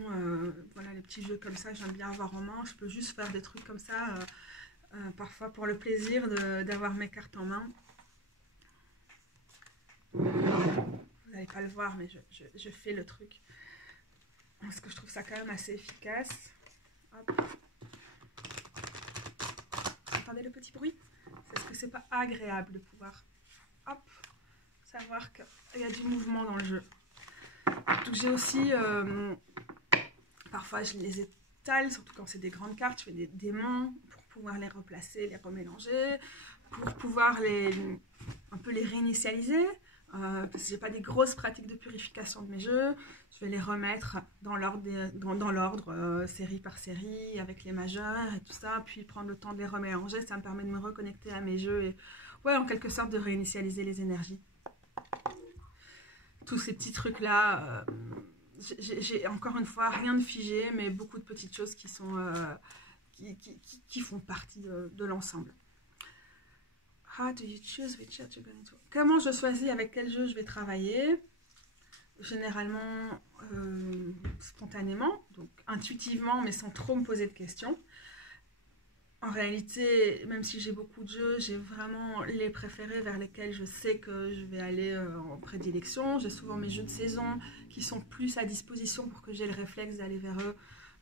voilà, les petits jeux comme ça, j'aime bien avoir en main. Je peux juste faire des trucs comme ça, parfois pour le plaisir d'avoir mes cartes en main. Vous n'allez pas le voir, mais je fais le truc. Parce que je trouve ça quand même assez efficace. Hop. Entendez le petit bruit? C'est parce que c'est pas agréable de pouvoir savoir qu'il y a du mouvement dans le jeu. Donc j'ai aussi, parfois je les étale, surtout quand c'est des grandes cartes, je fais des démons pour pouvoir les replacer, les remélanger, pour pouvoir un peu les réinitialiser. Parce que j'ai pas des grosses pratiques de purification de mes jeux, je vais les remettre dans l'ordre, série par série, avec les majeurs et tout ça, puis prendre le temps de les remélanger, ça me permet de me reconnecter à mes jeux et ouais, en quelque sorte de réinitialiser les énergies. Tous ces petits trucs là, j'ai encore une fois rien de figé, mais beaucoup de petites choses qui sont qui font partie de l'ensemble. How do you choose which jeu you're going to... Comment je choisis avec quel jeu je vais travailler? Généralement spontanément, donc intuitivement, mais sans trop me poser de questions. En réalité, même si j'ai beaucoup de jeux, j'ai vraiment les préférés vers lesquels je sais que je vais aller en prédilection. J'ai souvent mes jeux de saison qui sont plus à disposition pour que j'ai le réflexe d'aller vers eux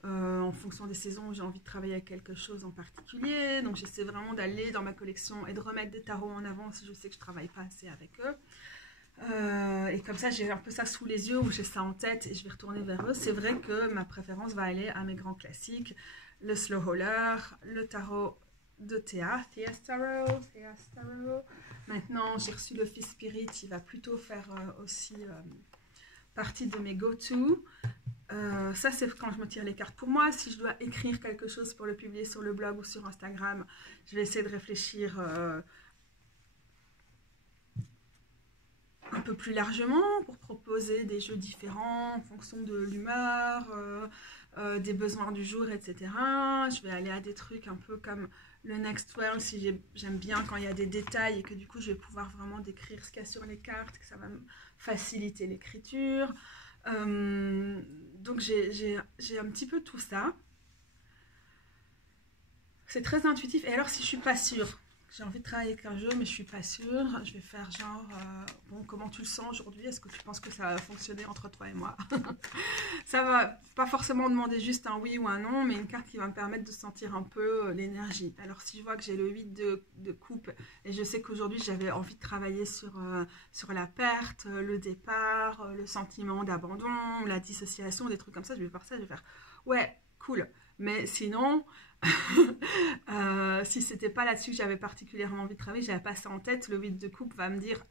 en fonction des saisons où j'ai envie de travailler avec quelque chose en particulier. Donc j'essaie vraiment d'aller dans ma collection et de remettre des tarots en avant si je sais que je ne travaille pas assez avec eux. Et comme ça, j'ai un peu ça sous les yeux, où j'ai ça en tête et je vais retourner vers eux. C'est vrai que ma préférence va aller à mes grands classiques, le Slow Roller, le tarot de Théa, Thea's Tarot. Maintenant, j'ai reçu le Fils Spirit, il va plutôt faire aussi partie de mes go-to. Ça, c'est quand je me tire les cartes pour moi. Si je dois écrire quelque chose pour le publier sur le blog ou sur Instagram, je vais essayer de réfléchir un peu plus largement pour proposer des jeux différents en fonction de l'humeur, des besoins du jour, etc. Je vais aller à des trucs un peu comme le Next World si j'aime bien quand il y a des détails et que du coup je vais pouvoir vraiment décrire ce qu'il y a sur les cartes, que ça va me faciliter l'écriture. Donc j'ai un petit peu tout ça. C'est très intuitif. Et alors si je suis pas sûre, j'ai envie de travailler avec un jeu mais je suis pas sûre, je vais faire genre bon, comment tu le sens aujourd'hui? Est-ce que tu penses que ça va fonctionner entre toi et moi? Ça va pas forcément demander juste un oui ou un non, mais une carte qui va me permettre de sentir un peu l'énergie. Alors si je vois que j'ai le 8 de coupe et je sais qu'aujourd'hui j'avais envie de travailler sur la perte, le départ, le sentiment d'abandon, la dissociation, des trucs comme ça, je vais voir ça, je vais faire ouais, cool. Mais sinon, si c'était pas là-dessus que j'avais particulièrement envie de travailler, j'avais pas ça en tête, le 8 de coupe va me dire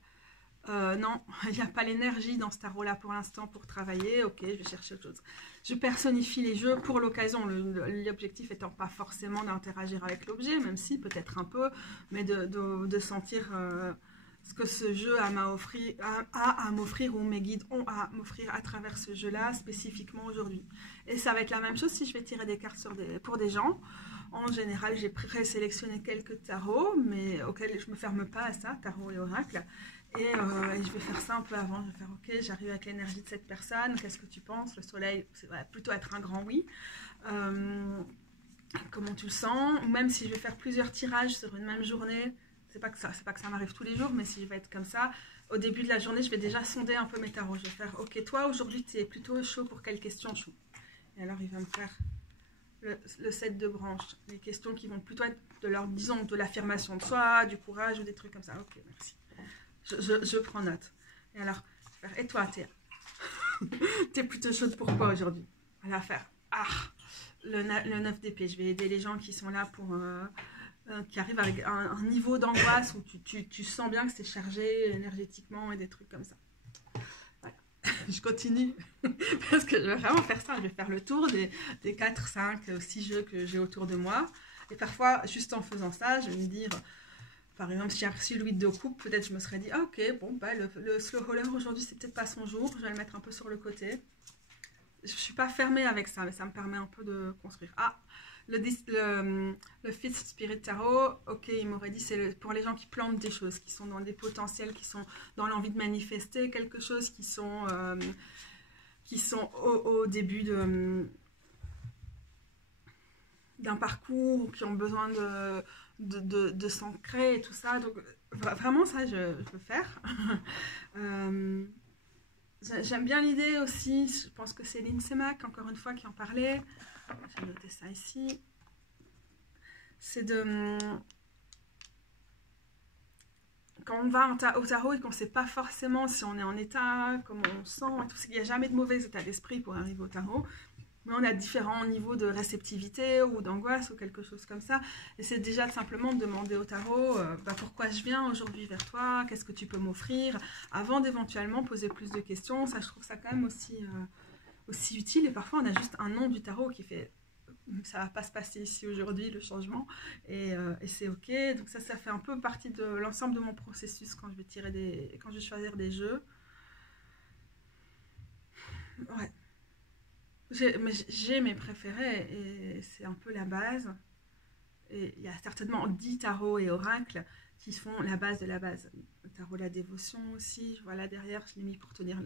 non, il n'y a pas l'énergie dans ce tarot-là pour l'instant pour travailler, ok, je vais chercher autre chose. Je personnifie les jeux pour l'occasion, l'objectif étant pas forcément d'interagir avec l'objet, même si peut-être un peu, mais de sentir ce que ce jeu a à m'offrir ou mes guides ont à m'offrir à travers ce jeu-là spécifiquement aujourd'hui. Et ça va être la même chose si je vais tirer des cartes pour des gens. En général, j'ai présélectionné quelques tarots, mais auxquels je ne me ferme pas à ça, tarot et oracle. Et je vais faire ça un peu avant. Je vais faire ok, j'arrive avec l'énergie de cette personne. Qu'est-ce que tu penses? Le soleil, va plutôt être un grand oui. Comment tu le sens? Ou même si je vais faire plusieurs tirages sur une même journée, c'est pas que ça m'arrive tous les jours, mais si je vais être comme ça, au début de la journée, je vais déjà sonder un peu mes tarots. Je vais faire ok, toi aujourd'hui, tu es plutôt chaud pour quelle question chaud? Et alors il va me faire le set de branches, les questions qui vont plutôt être de l'ordre, disons, de l'affirmation de soi, du courage ou des trucs comme ça. Ok, merci. Je prends note. Et alors, je vais faire, et toi, t'es plutôt chaude pour quoi aujourd'hui? Elle va faire, le 9 d'épée. Je vais aider les gens qui sont là pour... qui arrivent avec un niveau d'angoisse où tu sens bien que c'est chargé énergétiquement et des trucs comme ça. Voilà. Je continue parce que je vais vraiment faire ça. Je vais faire le tour des 4, 5, 6 jeux que j'ai autour de moi. Et parfois, juste en faisant ça, je vais me dire... Par exemple, si j'ai reçu le 8 de coupe, peut-être je me serais dit, ok, bon, bah, le slow roller aujourd'hui, c'est peut-être pas son jour, je vais le mettre un peu sur le côté. Je suis pas fermée avec ça, mais ça me permet un peu de construire. Le Fifth Spirit Tarot, ok, il m'aurait dit, c'est pour les gens qui plantent des choses, qui sont dans des potentiels, qui sont dans l'envie de manifester quelque chose, qui sont au début d'un parcours, qui ont besoin de s'ancrer et tout ça. Donc, vraiment, ça, je veux faire. J'aime bien l'idée aussi, je pense que c'est Lynn Semak, encore une fois, qui en parlait. J'ai noté ça ici. C'est de... Quand on va au tarot et qu'on ne sait pas forcément si on est en état, comment on sent, et tout, il n'y a jamais de mauvais état d'esprit pour arriver au tarot. Mais on a différents niveaux de réceptivité ou d'angoisse ou quelque chose comme ça. Et c'est déjà simplement de demander au tarot pourquoi je viens aujourd'hui vers toi, qu'est-ce que tu peux m'offrir, avant d'éventuellement poser plus de questions. Ça, je trouve ça quand même aussi utile. Et parfois, on a juste un nom du tarot qui fait ça va pas se passer ici aujourd'hui, le changement. Et c'est ok. Donc ça fait un peu partie de l'ensemble de mon processus quand je vais quand je vais choisir des jeux. Ouais. J'ai mes préférés et c'est un peu la base. Et il y a certainement 10 tarots et oracles qui font la base de la base. Le tarot la dévotion aussi, je vois là derrière, je l'ai mis pour tenir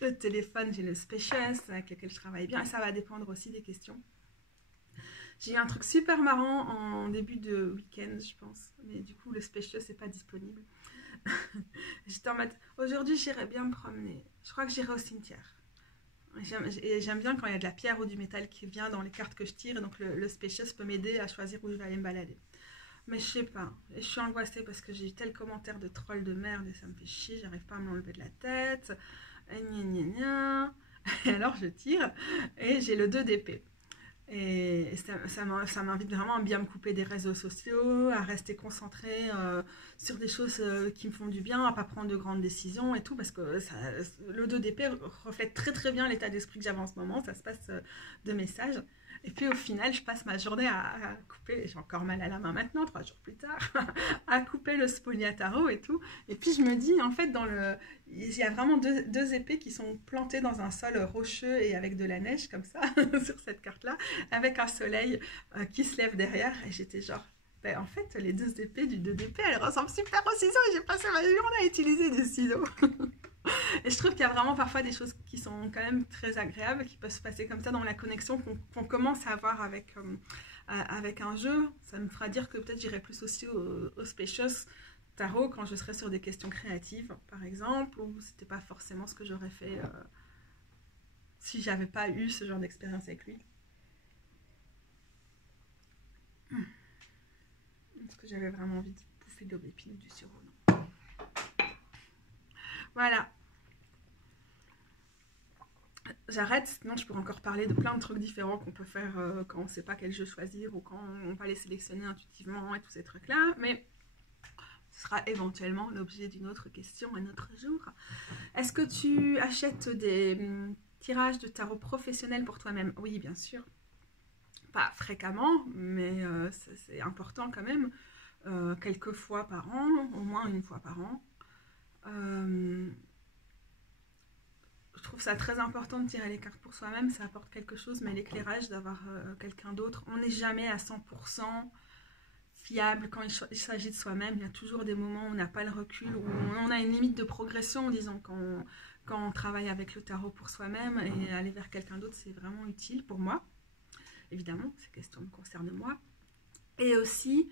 le téléphone, j'ai le Spacious avec lequel je travaille bien. Et ça va dépendre aussi des questions. J'ai un truc super marrant en début de week-end, je pense. Mais du coup, le Spacious n'est pas disponible. J'étais en mode, aujourd'hui j'irai bien me promener. Je crois que j'irai au cimetière. J'aime bien quand il y a de la pierre ou du métal qui vient dans les cartes que je tire, donc le Spacious peut m'aider à choisir où je vais aller me balader. Mais je sais pas, je suis angoissée parce que j'ai eu tel commentaire de troll de merde et ça me fait chier, j'arrive pas à me l'enlever de la tête. Et alors je tire et j'ai le 2 d'épée. Et ça m'invite vraiment à bien me couper des réseaux sociaux, à rester concentrée sur des choses qui me font du bien, à pas prendre de grandes décisions et tout, parce que le 2 d'épée reflète très très bien l'état d'esprit que j'avais en ce moment, ça se passe de messages. Et puis au final, je passe ma journée à couper, j'ai encore mal à la main maintenant, 3 jours plus tard, à couper le Spoliataro et tout. Et puis je me dis, en fait, il y a vraiment deux épées qui sont plantées dans un sol rocheux et avec de la neige comme ça, sur cette carte-là, avec un soleil qui se lève derrière. Et j'étais genre, en fait, les 2 épées du 2 d'épée, elles ressemblent super aux ciseaux et j'ai passé ma journée à utiliser des ciseaux. Et je trouve qu'il y a vraiment parfois des choses qui sont quand même très agréables, qui peuvent se passer comme ça dans la connexion qu'on commence à avoir avec un jeu. Ça me fera dire que peut-être j'irai plus aussi au Spacious Tarot quand je serai sur des questions créatives, par exemple, ou c'était pas forcément ce que j'aurais fait si j'avais pas eu ce genre d'expérience avec lui. Est-ce que j'avais vraiment envie de bouffer de l'aubépine ou du sirop? Non. Voilà. J'arrête, sinon je pourrais encore parler de plein de trucs différents qu'on peut faire quand on ne sait pas quel jeu choisir ou quand on va les sélectionner intuitivement et tous ces trucs-là. Mais ce sera éventuellement l'objet d'une autre question un autre jour. Est-ce que tu achètes des tirages de tarot professionnels pour toi-même? Oui, bien sûr. Pas fréquemment, mais c'est important quand même. Quelques fois par an, au moins une fois par an. Je trouve ça très important de tirer les cartes pour soi-même, ça apporte quelque chose, mais l'éclairage d'avoir quelqu'un d'autre, on n'est jamais à 100% fiable quand il s'agit de soi-même. Il y a toujours des moments où on n'a pas le recul, où on a une limite de progression, disons, quand on travaille avec le tarot pour soi-même, et aller vers quelqu'un d'autre, c'est vraiment utile pour moi. Évidemment, ces questions me concernent moi. Et aussi,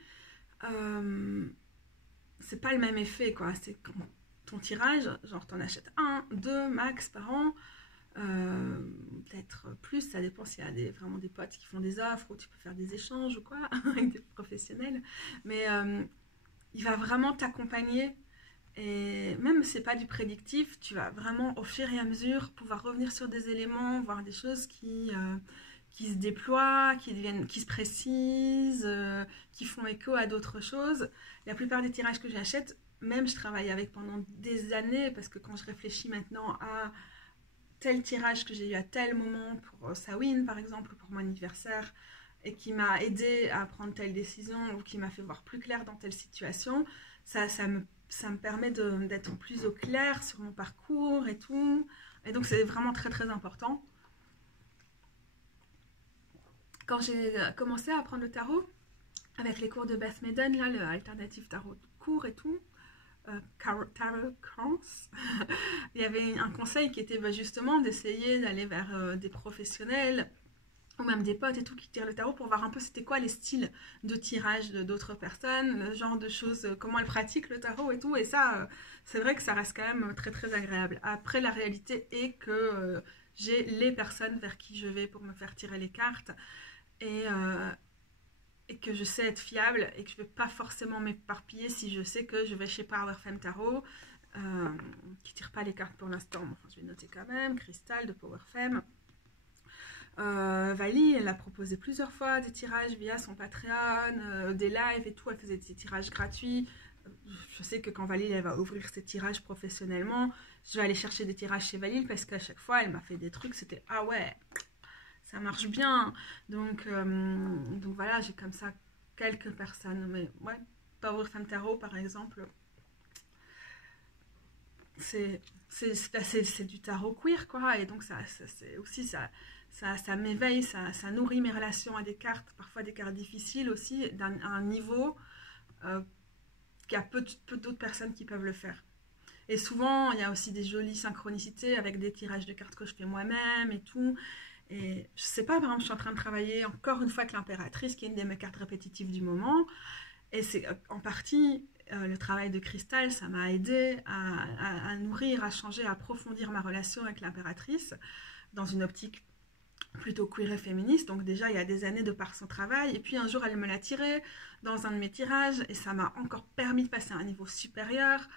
c'est pas le même effet, quoi. C'est quand ton tirage, genre t'en achètes 1, 2 max par an, peut-être plus, ça dépend s'il y a vraiment des potes qui font des offres, ou tu peux faire des échanges ou quoi, avec des professionnels. Mais il va vraiment t'accompagner. Et même si c'est pas du prédictif, tu vas vraiment au fur et à mesure pouvoir revenir sur des éléments, voir des choses qui se déploient, qui se précisent, qui font écho à d'autres choses. La plupart des tirages que j'achète, même je travaille avec pendant des années, parce que quand je réfléchis maintenant à tel tirage que j'ai eu à tel moment pour Samhain par exemple, pour mon anniversaire, et qui m'a aidé à prendre telle décision, ou qui m'a fait voir plus clair dans telle situation, ça me permet d'être plus au clair sur mon parcours et tout. Et donc c'est vraiment très très important. Quand j'ai commencé à apprendre le tarot, avec les cours de Beth Maiden, là, le Alternative Tarot court et tout, Tarot Course, il y avait un conseil qui était justement d'essayer d'aller vers des professionnels, ou même des potes et tout, qui tirent le tarot, pour voir un peu c'était quoi les styles de tirage d'autres personnes, le genre de choses, comment elles pratiquent le tarot et tout. Et ça, c'est vrai que ça reste quand même très très agréable. Après, la réalité est que j'ai les personnes vers qui je vais pour me faire tirer les cartes, et que je sais être fiable, et que je ne vais pas forcément m'éparpiller si je sais que je vais chez Power Femme Tarot, qui ne tire pas les cartes pour l'instant, enfin, je vais noter quand même, Cristal de Power Femme. Vali, elle a proposé plusieurs fois des tirages via son Patreon, des lives et tout, elle faisait des tirages gratuits. Je sais que quand Valil elle va ouvrir ses tirages professionnellement, je vais aller chercher des tirages chez Valil, parce qu'à chaque fois elle m'a fait des trucs, c'était ah ouais, ça marche bien. Donc voilà, j'ai comme ça quelques personnes. Mais ouais, Power Femme Tarot par exemple, c'est du tarot queer, quoi. Et donc c'est aussi ça m'éveille, ça nourrit mes relations à des cartes, parfois des cartes difficiles aussi, à un niveau qu'il y a peu d'autres personnes qui peuvent le faire. Et souvent, il y a aussi des jolies synchronicités avec des tirages de cartes que je fais moi-même et tout. Et je sais pas, par exemple, je suis en train de travailler encore une fois avec l'impératrice, qui est une de mes cartes répétitives du moment. Et c'est en partie le travail de Cristal, ça m'a aidé à nourrir, à changer, à approfondir ma relation avec l'impératrice dans une optique plutôt queer et féministe. Donc déjà, il y a des années de par son travail. Et puis un jour, elle me l'a tiré dans un de mes tirages, et ça m'a encore permis de passer à un niveau supérieur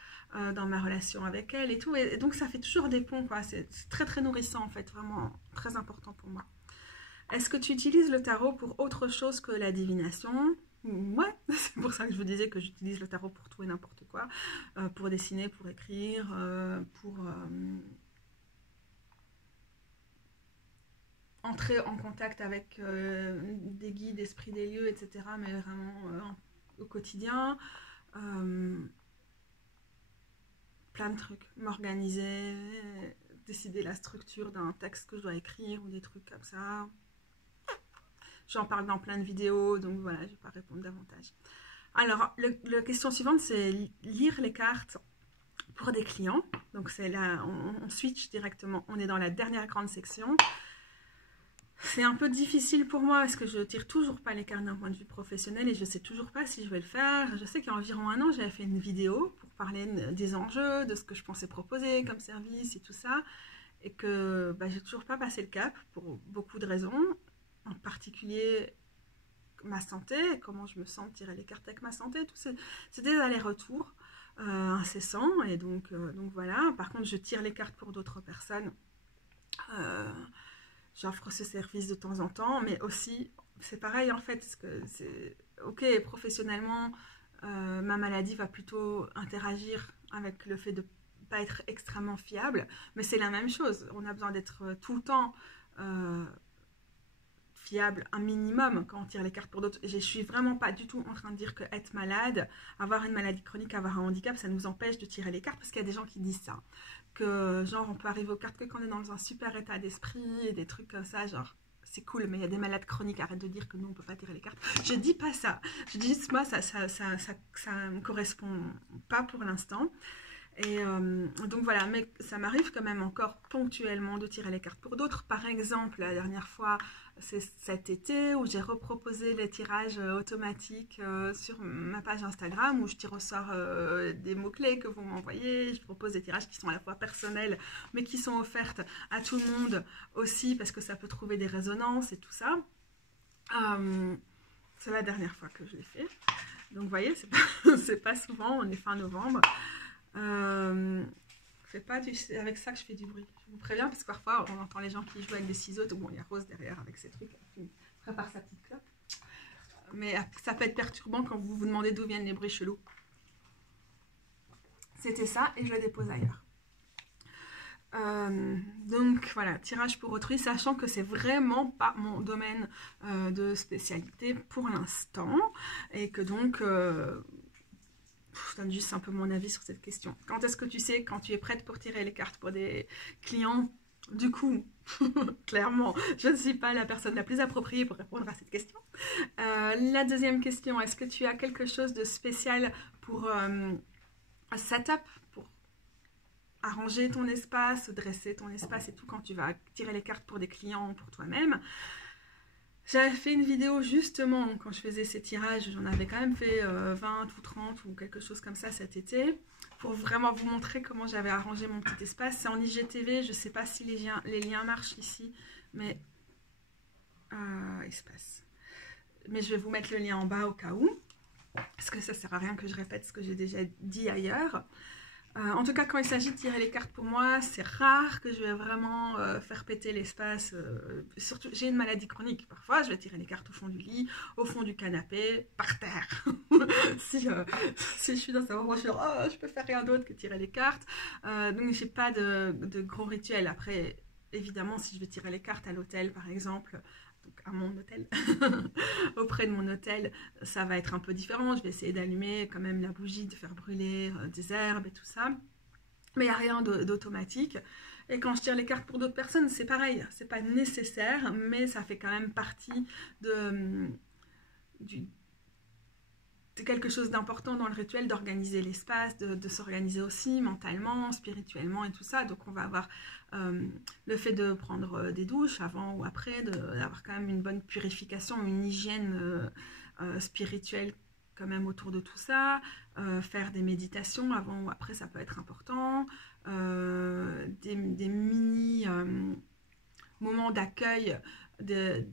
dans ma relation avec elle et tout. Et donc ça fait toujours des ponts, quoi. C'est très très nourrissant en fait, vraiment très important pour moi. Est-ce que tu utilises le tarot pour autre chose que la divination ? Ouais, c'est pour ça que je vous disais que j'utilise le tarot pour tout et n'importe quoi, pour dessiner, pour écrire, pour entrer en contact avec des guides, esprits des lieux, etc. Mais vraiment au quotidien. Plein de trucs, m'organiser, décider la structure d'un texte que je dois écrire, ou des trucs comme ça. J'en parle dans plein de vidéos, donc voilà, je ne vais pas répondre davantage. Alors, la question suivante, c'est lire les cartes pour des clients. Donc c'est là, on switch directement, on est dans la dernière grande section. C'est un peu difficile pour moi, parce que je ne tire toujours pas les cartes d'un point de vue professionnel, et je ne sais toujours pas si je vais le faire. Je sais qu'il y a environ un an, j'avais fait une vidéo pour parler des enjeux, de ce que je pensais proposer comme service et tout ça, et que je n'ai toujours pas passé le cap pour beaucoup de raisons, en particulier ma santé, comment je me sens de tirer les cartes avec ma santé, tout c'est des allers-retours incessants, et donc voilà. Par contre, je tire les cartes pour d'autres personnes. J'offre ce service de temps en temps, mais aussi, c'est pareil en fait, parce que c'est ok, professionnellement, ma maladie va plutôt interagir avec le fait de ne pas être extrêmement fiable, mais c'est la même chose, on a besoin d'être tout le temps fiable, un minimum, quand on tire les cartes pour d'autres. Je ne suis vraiment pas du tout en train de dire que être malade, avoir une maladie chronique, avoir un handicap, ça nous empêche de tirer les cartes, parce qu'il y a des gens qui disent ça. Que genre on peut arriver aux cartes que quand on est dans un super état d'esprit, et des trucs comme ça, genre c'est cool, mais il y a des malades chroniques, arrête de dire que nous on peut pas tirer les cartes. Je dis pas ça, je dis juste moi ça me correspond pas pour l'instant. Et donc voilà, mais ça m'arrive quand même encore ponctuellement de tirer les cartes pour d'autres. Par exemple, la dernière fois, c'est cet été où j'ai reproposé les tirages automatiques sur ma page Instagram où je tire au sort des mots-clés que vous m'envoyez. Je propose des tirages qui sont à la fois personnels mais qui sont offertes à tout le monde aussi parce que ça peut trouver des résonances et tout ça. C'est la dernière fois que je l'ai fait. Donc vous voyez, c'est pas souvent, on est fin novembre. C'est pas avec ça que je fais du bruit. Je vous préviens parce que parfois on entend les gens qui jouent avec des ciseaux. Bon, il y a Rose derrière avec ses trucs, qui prépare sa petite clope. Mais ça peut être perturbant quand vous vous demandez d'où viennent les bruits chelous. C'était ça et je le dépose ailleurs. Donc voilà, tirage pour autrui, sachant que c'est vraiment pas mon domaine de spécialité pour l'instant et que donc je donne juste un peu mon avis sur cette question. Quand est-ce que tu sais quand tu es prête pour tirer les cartes pour des clients? Du coup, clairement, je ne suis pas la personne la plus appropriée pour répondre à cette question. La deuxième question, est-ce que tu as quelque chose de spécial pour un setup, pour arranger ton espace, dresser ton espace et tout quand tu vas tirer les cartes pour des clients ou pour toi-même? J'avais fait une vidéo justement quand je faisais ces tirages, j'en avais quand même fait 20 ou 30 ou quelque chose comme ça cet été, pour vraiment vous montrer comment j'avais arrangé mon petit espace. C'est en IGTV, je ne sais pas si les liens marchent ici, mais espace. Mais je vais vous mettre le lien en bas au cas où, parce que ça ne sert à rien que je répète ce que j'ai déjà dit ailleurs. En tout cas, quand il s'agit de tirer les cartes pour moi, c'est rare que je vais vraiment faire péter l'espace. Surtout, j'ai une maladie chronique. Parfois, je vais tirer les cartes au fond du lit, au fond du canapé, par terre. si je suis dans un moment où je peux faire rien d'autre que tirer les cartes. Donc, j'ai pas de gros rituels. Après, évidemment, si je vais tirer les cartes à l'hôtel, par exemple, donc à mon hôtel, auprès de mon hôtel, ça va être un peu différent. Je vais essayer d'allumer quand même la bougie, de faire brûler des herbes et tout ça. Mais il n'y a rien d'automatique. Et quand je tire les cartes pour d'autres personnes, c'est pareil. C'est pas nécessaire, mais ça fait quand même partie de quelque chose d'important dans le rituel, d'organiser l'espace, de s'organiser aussi mentalement, spirituellement et tout ça. Donc on va avoir le fait de prendre des douches avant ou après, d'avoir quand même une bonne purification, une hygiène spirituelle quand même autour de tout ça, faire des méditations avant ou après, ça peut être important, des mini moments d'accueil des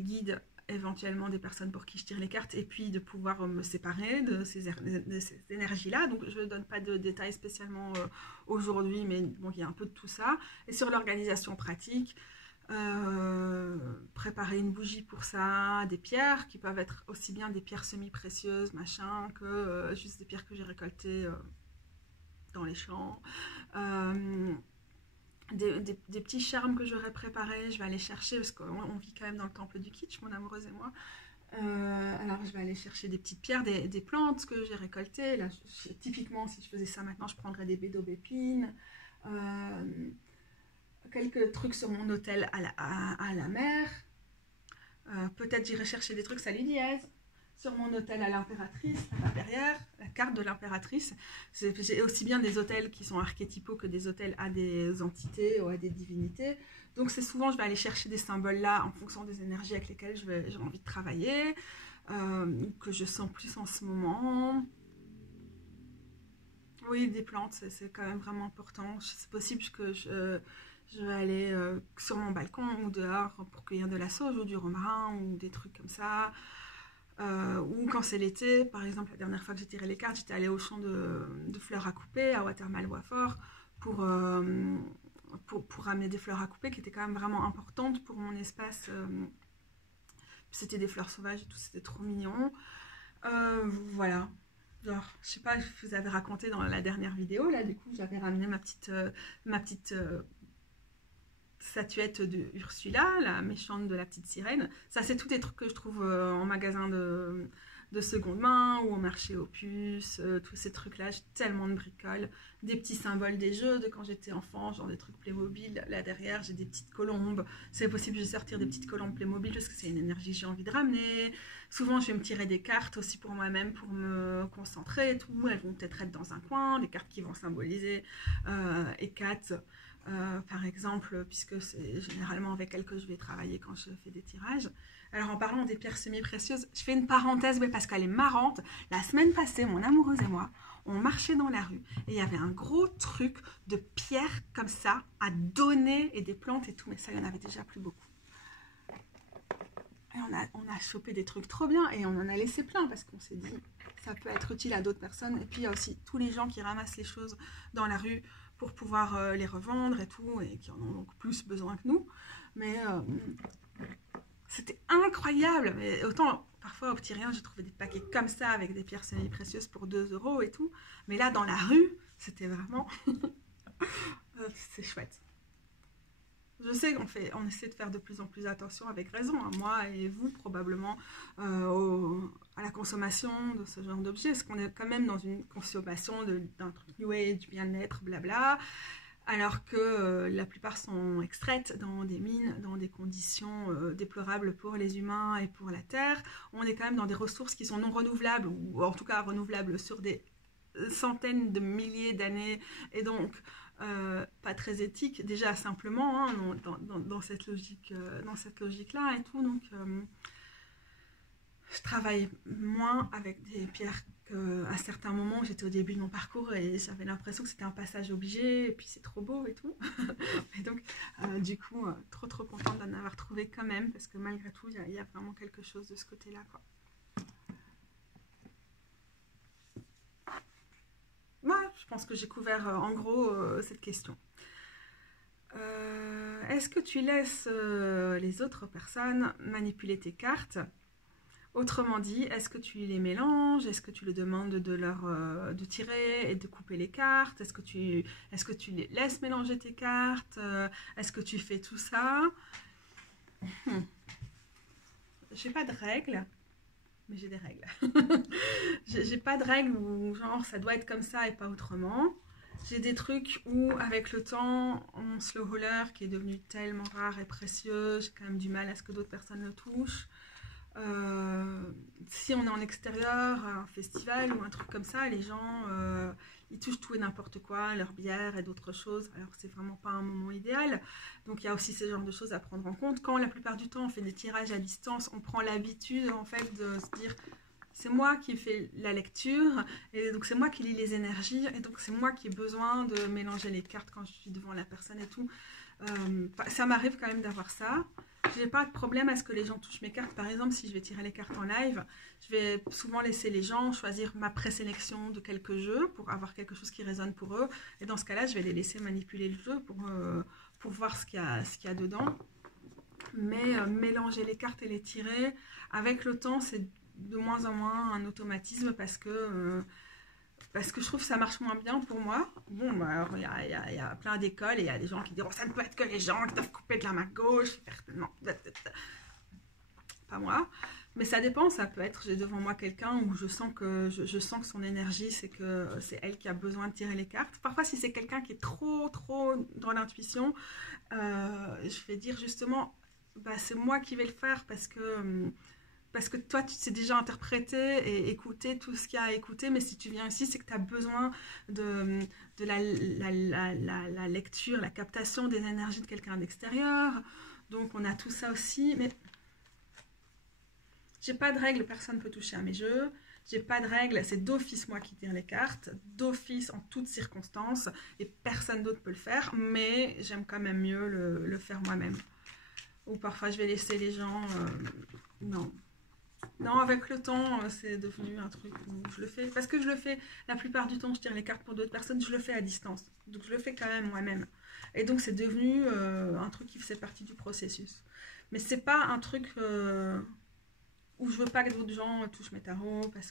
guides, éventuellement des personnes pour qui je tire les cartes, et puis de pouvoir me séparer de ces énergies-là. Donc je ne donne pas de détails spécialement aujourd'hui, mais bon, il y a un peu de tout ça. Et sur l'organisation pratique, préparer une bougie pour ça, des pierres qui peuvent être aussi bien des pierres semi-précieuses, machin, que juste des pierres que j'ai récoltées dans les champs. Des petits charmes que j'aurais préparés, je vais aller chercher, parce qu'on vit quand même dans le temple du kitsch, mon amoureuse et moi. Alors je vais aller chercher des petites pierres, des plantes que j'ai récoltées. Là, typiquement, si je faisais ça maintenant, je prendrais des baies d'aubépine, quelques trucs sur mon hôtel à la mer. Peut-être j'irai chercher des trucs Salut Diaz sur mon hôtel à l'impératrice, là derrière, la carte de l'impératrice. J'ai aussi bien des hôtels qui sont archétypaux que des hôtels à des entités ou à des divinités. Donc c'est souvent, je vais aller chercher des symboles là en fonction des énergies avec lesquelles j'ai envie de travailler, que je sens plus en ce moment. Oui, des plantes, c'est quand même vraiment important. C'est possible que je vais aller sur mon balcon ou dehors pour cueillir de la sauge ou du romarin ou des trucs comme ça. Ou quand c'est l'été, par exemple, la dernière fois que j'ai tiré les cartes, j'étais allée au champ de fleurs à couper à Watermal-Wafort pour ramener des fleurs à couper qui étaient quand même vraiment importantes pour mon espace. C'était des fleurs sauvages et tout, c'était trop mignon. Voilà. Genre, je sais pas, je vous avais raconté dans la dernière vidéo, là, du coup, j'avais ramené ma petite statuette de Ursula, la méchante de la petite sirène. Ça, c'est tous des trucs que je trouve en magasin de seconde main ou au marché aux puces, tous ces trucs-là. J'ai tellement de bricoles, des petits symboles des jeux de quand j'étais enfant, genre des trucs Playmobil. Là derrière, j'ai des petites colombes. C'est possible de sortir des petites colombes Playmobil parce que c'est une énergie que j'ai envie de ramener. Souvent, je vais me tirer des cartes aussi pour moi-même, pour me concentrer et tout. Elles vont peut-être être dans un coin, des cartes qui vont symboliser Hécate. Par exemple, puisque c'est généralement avec elle que je vais travailler quand je fais des tirages. Alors en parlant des pierres semi-précieuses, je fais une parenthèse mais parce qu'elle est marrante. La semaine passée, mon amoureuse et moi, on marchait dans la rue et il y avait un gros truc de pierres comme ça à donner et des plantes et tout, mais ça, il y en avait déjà plus beaucoup. Et on a chopé des trucs trop bien et on en a laissé plein parce qu'on s'est dit ça peut être utile à d'autres personnes. Et puis il y a aussi tous les gens qui ramassent les choses dans la rue pour pouvoir les revendre et tout, et qui en ont donc plus besoin que nous. Mais c'était incroyable. Mais autant, parfois, au petit rien, j'ai trouvé des paquets comme ça, avec des pierres semi-précieuses pour 2 € et tout. Mais là, dans la rue, c'était vraiment... c'est chouette. Je sais qu'on essaie de faire de plus en plus attention, avec raison, hein, moi et vous probablement, à la consommation de ce genre d'objets, parce qu'on est quand même dans une consommation d'un truc new age, du bien-être, blabla, alors que la plupart sont extraites dans des mines, dans des conditions déplorables pour les humains et pour la Terre. On est quand même dans des ressources qui sont non renouvelables, ou en tout cas renouvelables sur des centaines de milliers d'années, et donc pas très éthique déjà simplement, hein, dans cette logique là et tout. Donc je travaille moins avec des pierres qu'à certains moments. J'étais au début de mon parcours et j'avais l'impression que c'était un passage obligé et puis c'est trop beau et tout. Et donc du coup trop contente d'en avoir trouvé quand même, parce que malgré tout il y a vraiment quelque chose de ce côté là, quoi. Moi, je pense que j'ai couvert en gros cette question. Est-ce que tu laisses les autres personnes manipuler tes cartes? Autrement dit, est-ce que tu les mélanges? Est-ce que tu leur demandes de tirer et de couper les cartes? Est-ce que tu les laisses mélanger tes cartes? Est-ce que tu fais tout ça? J'ai pas de règles. Mais j'ai des règles. J'ai pas de règles où genre ça doit être comme ça et pas autrement. J'ai des trucs où avec le temps, mon slow roller qui est devenu tellement rare et précieux, j'ai quand même du mal à ce que d'autres personnes le touchent. Si on est en extérieur, à un festival ou un truc comme ça, les gens ils touchent tout et n'importe quoi, leur bière et d'autres choses, alors c'est vraiment pas un moment idéal. Donc il y a aussi ce genre de choses à prendre en compte. Quand la plupart du temps on fait des tirages à distance, on prend l'habitude en fait de se dire c'est moi qui fais la lecture et donc c'est moi qui lis les énergies et donc c'est moi qui ai besoin de mélanger les cartes quand je suis devant la personne et tout. Ça m'arrive quand même d'avoir ça. Je n'ai pas de problème à ce que les gens touchent mes cartes. Par exemple, si je vais tirer les cartes en live, je vais souvent laisser les gens choisir ma présélection de quelques jeux pour avoir quelque chose qui résonne pour eux. Et dans ce cas-là, je vais les laisser manipuler le jeu pour voir ce qu'il y a dedans. Mais mélanger les cartes et les tirer, avec le temps, c'est de moins en moins un automatisme parce que je trouve que ça marche moins bien pour moi. Bon, bah, alors il y a plein d'écoles et il y a des gens qui diront ça ne peut être que les gens qui doivent couper de la main gauche. Non, pas moi. Mais ça dépend, ça peut être, j'ai devant moi quelqu'un où je sens que son énergie, c'est elle qui a besoin de tirer les cartes. Parfois, si c'est quelqu'un qui est trop dans l'intuition, je vais dire justement, bah, c'est moi qui vais le faire parce que toi, tu sais déjà interpréter et écouter tout ce qu'il y a à écouter, mais si tu viens ici, c'est que tu as besoin de la lecture, la captation des énergies de quelqu'un d'extérieur. Donc, on a tout ça aussi, mais j'ai pas de règle, personne ne peut toucher à mes jeux. J'ai pas de règle, c'est d'office moi qui tire les cartes, d'office en toutes circonstances, et personne d'autre peut le faire, mais j'aime quand même mieux le faire moi-même. Ou parfois, je vais laisser les gens... Non, avec le temps, c'est devenu un truc où je le fais. Parce que je le fais, la plupart du temps, je tire les cartes pour d'autres personnes, je le fais à distance. Donc, je le fais quand même moi-même. Et donc, c'est devenu un truc qui faisait partie du processus. Mais c'est pas un truc où je veux pas que d'autres gens touchent mes tarots parce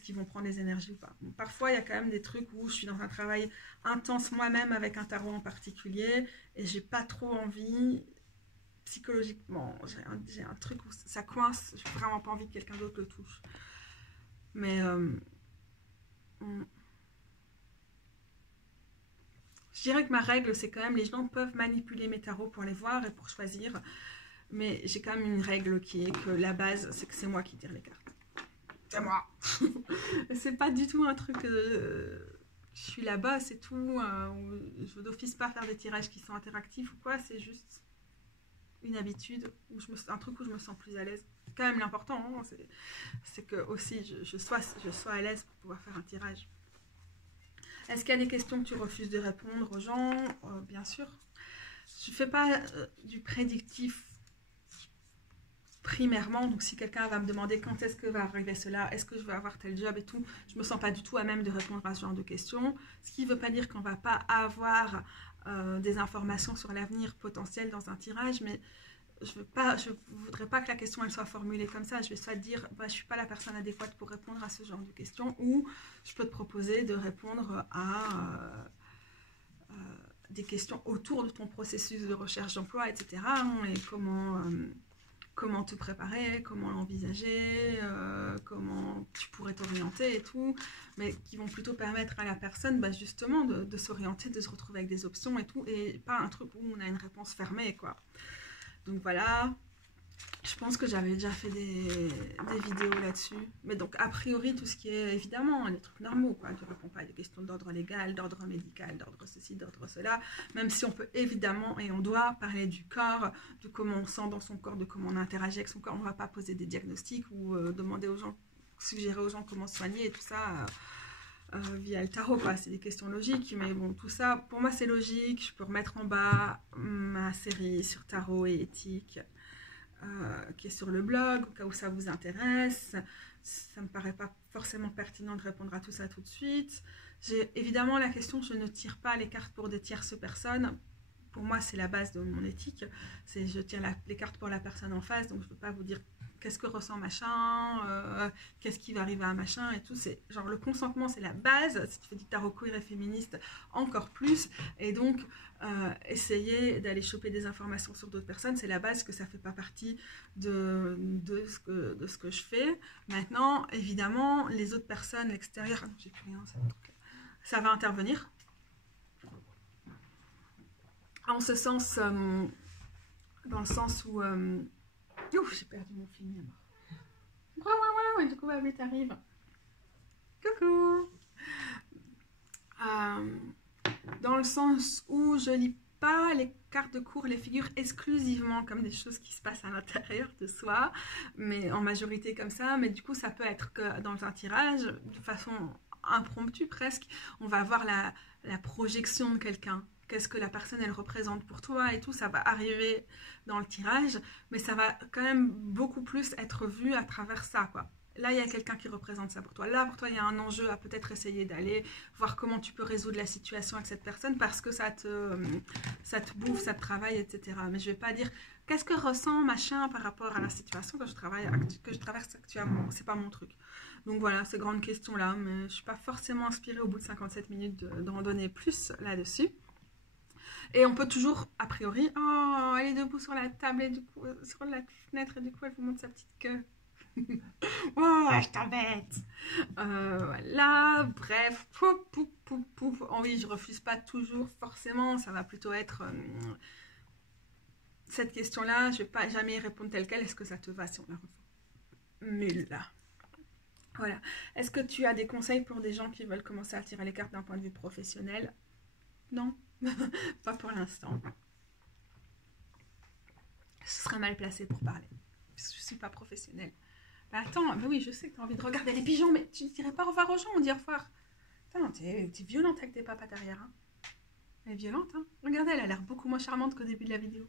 qu'ils vont prendre des énergies ou pas. Bon, parfois, il y a quand même des trucs où je suis dans un travail intense moi-même avec un tarot en particulier et j'ai pas trop envie psychologiquement, j'ai un truc où ça coince, j'ai vraiment pas envie que quelqu'un d'autre le touche. Mais je dirais que ma règle, c'est quand même les gens peuvent manipuler mes tarots pour les voir et pour choisir. Mais j'ai quand même une règle qui est que la base, c'est que c'est moi qui tire les cartes. C'est moi. C'est pas du tout un truc... je suis la boss et tout. Je veux d'office pas faire des tirages qui sont interactifs ou quoi. C'est juste une habitude, un truc où je me sens plus à l'aise. Quand même l'important, hein, c'est que aussi je sois à l'aise pour pouvoir faire un tirage. Est-ce qu'il y a des questions que tu refuses de répondre aux gens? Bien sûr. Je ne fais pas du prédictif primairement. Donc, si quelqu'un va me demander quand est-ce que va arriver cela, est-ce que je vais avoir tel job et tout, je ne me sens pas du tout à même de répondre à ce genre de questions. Ce qui ne veut pas dire qu'on ne va pas avoir des informations sur l'avenir potentiel dans un tirage, mais je ne voudrais pas que la question elle soit formulée comme ça. Je vais soit dire je ne suis pas la personne adéquate pour répondre à ce genre de questions, ou je peux te proposer de répondre à des questions autour de ton processus de recherche d'emploi, etc. Et comment te préparer, comment l'envisager, comment tu pourrais t'orienter et tout, mais qui vont plutôt permettre à la personne justement de s'orienter, de se retrouver avec des options et tout, et pas un truc où on a une réponse fermée, quoi. Donc voilà, je pense que j'avais déjà fait des vidéos là-dessus. Mais donc, a priori, tout ce qui est, évidemment, les trucs normaux, quoi. Tu ne réponds pas à des questions d'ordre légal, d'ordre médical, d'ordre ceci, d'ordre cela. Même si on peut évidemment, et on doit parler du corps, de comment on sent dans son corps, de comment on interagit avec son corps. On ne va pas poser des diagnostics ou demander aux gens, suggérer aux gens comment se soigner et tout ça via le tarot, quoi. C'est des questions logiques, mais bon, tout ça, pour moi, c'est logique. Je peux remettre en bas ma série sur tarot et éthique qui est sur le blog, au cas où ça vous intéresse. Ça me paraît pas forcément pertinent de répondre à tout ça tout de suite. J'ai évidemment la question, je ne tire pas les cartes pour des tierces personnes. Pour moi, c'est la base de mon éthique. C'est je tire les cartes pour la personne en face, donc je ne peux pas vous dire qu'est-ce que ressent machin, qu'est-ce qui va arriver à machin et tout. C'est genre le consentement, c'est la base. Si tu fais du tarot queer et féministe, encore plus. Et donc, essayer d'aller choper des informations sur d'autres personnes, c'est la base, que ça ne fait pas partie de ce que je fais. Maintenant, évidemment, les autres personnes, l'extérieur, j'ai plus rien, ça va intervenir. En ce sens, dans le sens où... Ouf, j'ai perdu mon film. Ouais, du coup, Babel t'arrive. Coucou. Dans le sens où je lis pas les cartes de cours, les figures exclusivement comme des choses qui se passent à l'intérieur de soi, mais en majorité comme ça. Mais du coup, ça peut être que dans un tirage, de façon impromptue presque, on va voir la projection de quelqu'un. Qu'est-ce que la personne, elle représente pour toi et tout, ça va arriver dans le tirage, mais ça va quand même beaucoup plus être vu à travers ça, quoi. Là, il y a quelqu'un qui représente ça pour toi. Là, pour toi, il y a un enjeu à peut-être essayer d'aller voir comment tu peux résoudre la situation avec cette personne parce que ça te bouffe, ça te travaille, etc. Mais je ne vais pas dire qu'est-ce que ressent machin par rapport à la situation que je traverse actuellement. C'est pas mon truc. Donc voilà, ces grandes questions-là, mais je ne suis pas forcément inspirée au bout de 57 minutes d'en donner plus là-dessus. Et on peut toujours, a priori, elle est debout sur la table et du coup, sur la fenêtre et du coup, elle vous montre sa petite queue. Oh, je t'embête. Voilà, bref, pouf. Oh oui, je refuse pas toujours, forcément, ça va plutôt être cette question-là, je vais pas jamais y répondre telle quelle. Est-ce que ça te va si on la refait? Nul là. Voilà. Est-ce que tu as des conseils pour des gens qui veulent commencer à tirer les cartes d'un point de vue professionnel? Non. Pas pour l'instant. Je serais mal placée pour parler. Parce que je ne suis pas professionnelle. Bah attends, oui, je sais que tu as envie de regarder les pigeons, mais tu ne dirais pas au revoir aux gens, on dit au revoir. Putain, t'es violente avec tes papates derrière. Hein. Elle est violente, hein. Regardez, elle a l'air beaucoup moins charmante qu'au début de la vidéo.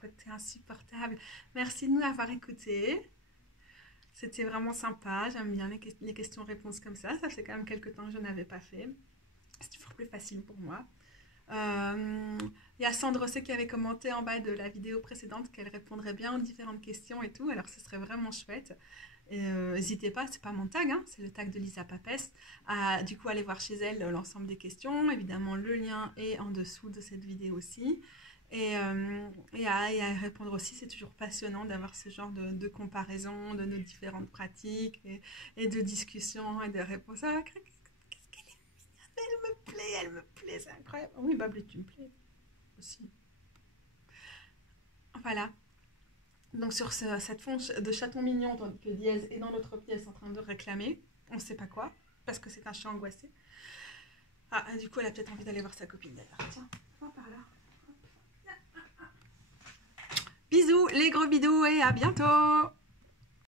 T'es insupportable. Merci de nous avoir écoutés. C'était vraiment sympa. J'aime bien les questions-réponses comme ça. Ça fait quand même quelques temps que je n'avais pas fait. C'est toujours plus facile pour moi. Il y a Sandre aussi qui avait commenté en bas de la vidéo précédente qu'elle répondrait bien aux différentes questions et tout. Alors ce serait vraiment chouette. N'hésitez pas, c'est pas mon tag, hein, c'est le tag de Lisa Papès. À du coup aller voir chez elle l'ensemble des questions. Évidemment, le lien est en dessous de cette vidéo aussi. Et à répondre aussi, c'est toujours passionnant d'avoir ce genre de comparaison de nos différentes pratiques et de discussions et de réponses. Ah, qu'est-ce qu'elle est mignonne, elle me plaît, c'est incroyable. Oui, Babli, tu me plais aussi. Voilà. Donc sur cette fond de chaton mignon que Diaz est dans l'autre pièce en train de réclamer, on ne sait pas quoi, parce que c'est un chien angoissé. Ah, du coup, elle a peut-être envie d'aller voir sa copine d'ailleurs. Tiens, va par là. Bisous, les gros bidous et à bientôt!